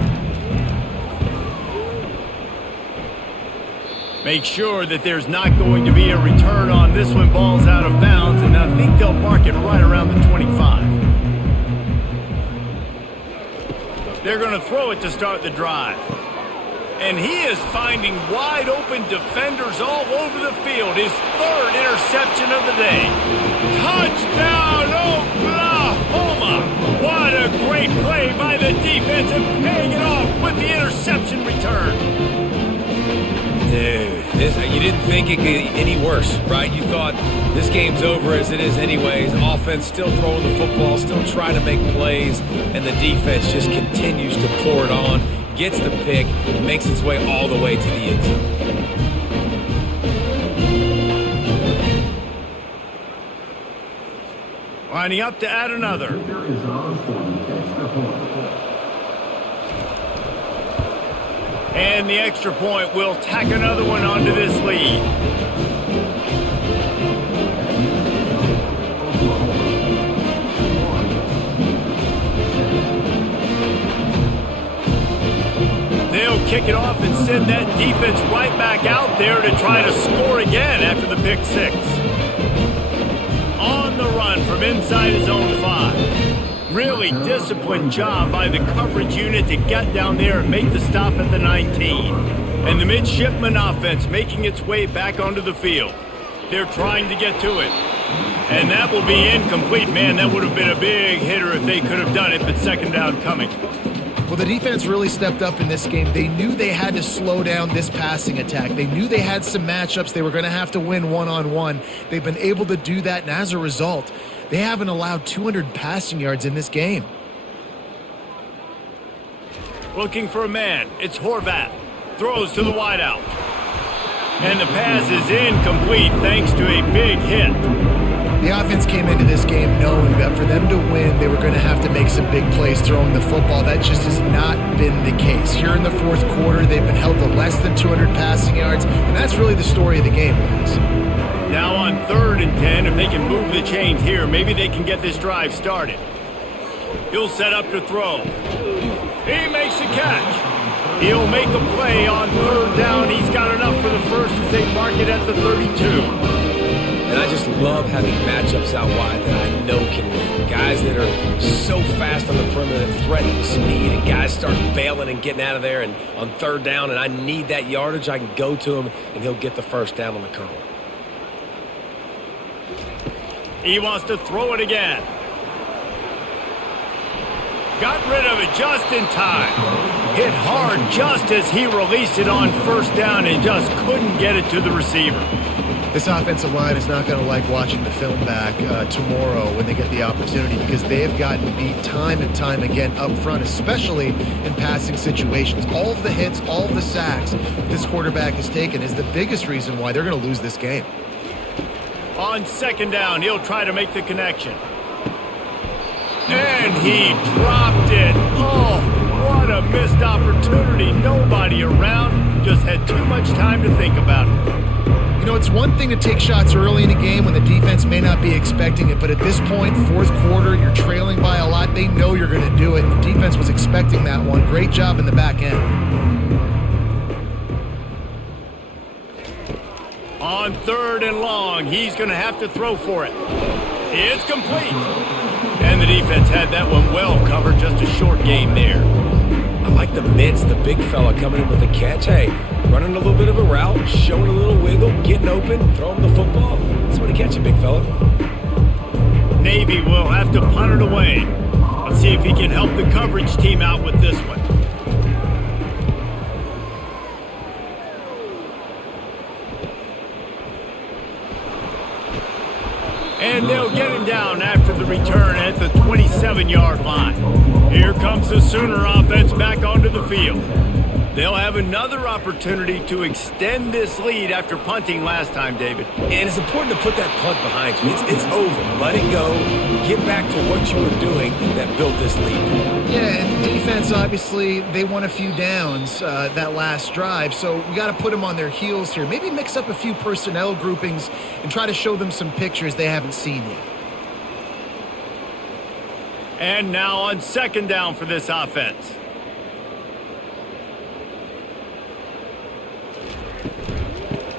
Make sure that there's not going to be a return on this one. Ball's out of bounds, and I think they'll mark it right around the 25. They're going to throw it to start the drive. And he is finding wide open defenders all over the field. His 3rd interception of the day. Touchdown, Oklahoma! What a great play by the defense and paying it off with the interception return. Dude, you didn't think it could get any worse, right? You thought this game's over as it is anyways. Offense still throwing the football, still trying to make plays, and the defense just continues to pour it on, gets the pick, makes its way all the way to the end zone. Lining up to add another. And the extra point will tack another one onto this lead. They'll kick it off and send that defense right back out there to try to score again after the pick 6. On the run from inside his own 5. Really disciplined job by the coverage unit to get down there and make the stop at the 19. And the midshipman offense making its way back onto the field. They're trying to get to it. And that will be incomplete. Man, that would have been a big hitter if they could have done it, but 2nd down coming. Well, the defense really stepped up in this game. They knew they had to slow down this passing attack. They knew they had some matchups they were going to have to win one-on-one. They've been able to do that, and as a result, they haven't allowed 200 passing yards in this game. Looking for a man. It's Horvath. Throws to the wideout. And the pass is incomplete thanks to a big hit. The offense came into this game knowing that for them to win, they were going to have to make some big plays throwing the football. That just has not been the case. Here in the fourth quarter, they've been held to less than 200 passing yards, and that's really the story of the game, guys. Now on 3rd and 10, if they can move the chains here, maybe they can get this drive started. He'll set up to throw. He makes a catch. He'll make a play on 3rd down. He's got enough for the first as they mark it at the 32. And I just love having matchups out wide that I know can win. Guys that are so fast on the perimeter that threaten speed, and guys start bailing and getting out of there and on 3rd down, and I need that yardage. I can go to him, and he'll get the first down on the curl. He wants to throw it again. Got rid of it just in time. Hit hard just as he released it on 1st down and just couldn't get it to the receiver. This offensive line is not going to like watching the film back tomorrow when they get the opportunity, because they have gotten beat time and time again up front, especially in passing situations. All of the hits, all of the sacks this quarterback has taken is the biggest reason why they're going to lose this game. On second down, he'll try to make the connection. And he dropped it. Oh, what a missed opportunity. Nobody around. Just had too much time to think about it. You know, it's one thing to take shots early in a game when the defense may not be expecting it, but at this point, fourth quarter, you're trailing by a lot. They know you're going to do it. The defense was expecting that one. Great job in the back end. On third and long, he's going to have to throw for it. It's complete. And the defense had that one well covered. Just a short game there. I like the mitts, the big fella coming in with the catch. Hey, running a little bit of a route, showing a little wiggle, getting open, throwing the football. That's what he catch, big fella. Navy will have to punt it away. Let's see if he can help the coverage team out with this one. And they'll get him down after the return at the 27-yard line. Here comes the Sooner offense back onto the field. They'll have another opportunity to extend this lead after punting last time, David. And it's important to put that punt behind you. It's over. Let it go. Get back to what you were doing that built this lead. Yeah, and defense, obviously, they won a few downs that last drive, so we got to put them on their heels here. Maybe mix up a few personnel groupings and try to show them some pictures they haven't seen yet. And now on second down for this offense.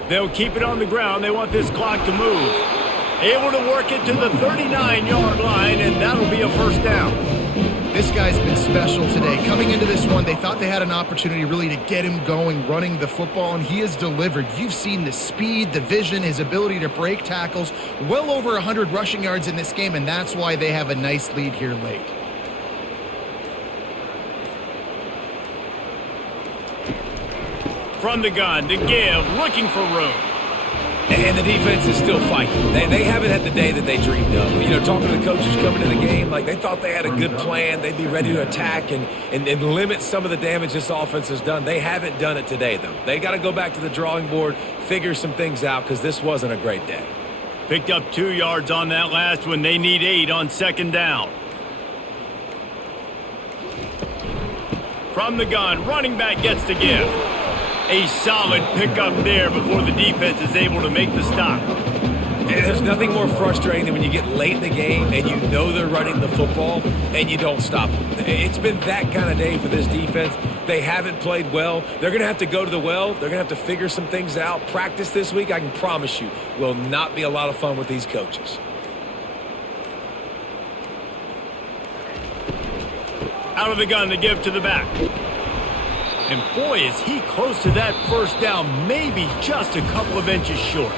They'll keep it on the ground. They want this clock to move. Able to work it to the 39-yard line, and that'll be a first down. This guy's been special today. Coming into this one, they thought they had an opportunity really to get him going, running the football, and he has delivered. You've seen the speed, the vision, his ability to break tackles. Well over 100 rushing yards in this game, and that's why they have a nice lead here late. From the gun to give, looking for room. And the defense is still fighting. They haven't had the day that they dreamed of. You know, talking to the coaches coming to the game, like they thought they had a good plan. They'd be ready to attack and limit some of the damage this offense has done. They haven't done it today, though. They got to go back to the drawing board, figure some things out, because this wasn't a great day. Picked up 2 yards on that last one. They need 8 on second down. From the gun, running back gets to give. A solid pickup there before the defense is able to make the stop. And there's nothing more frustrating than when you get late in the game and you know they're running the football and you don't stop them. It's been that kind of day for this defense. They haven't played well. They're going to have to go to the well. They're going to have to figure some things out. Practice this week, I can promise you, will not be a lot of fun with these coaches. Out of the gun to give to the back. And boy, is he close to that first down, maybe just a couple of inches short.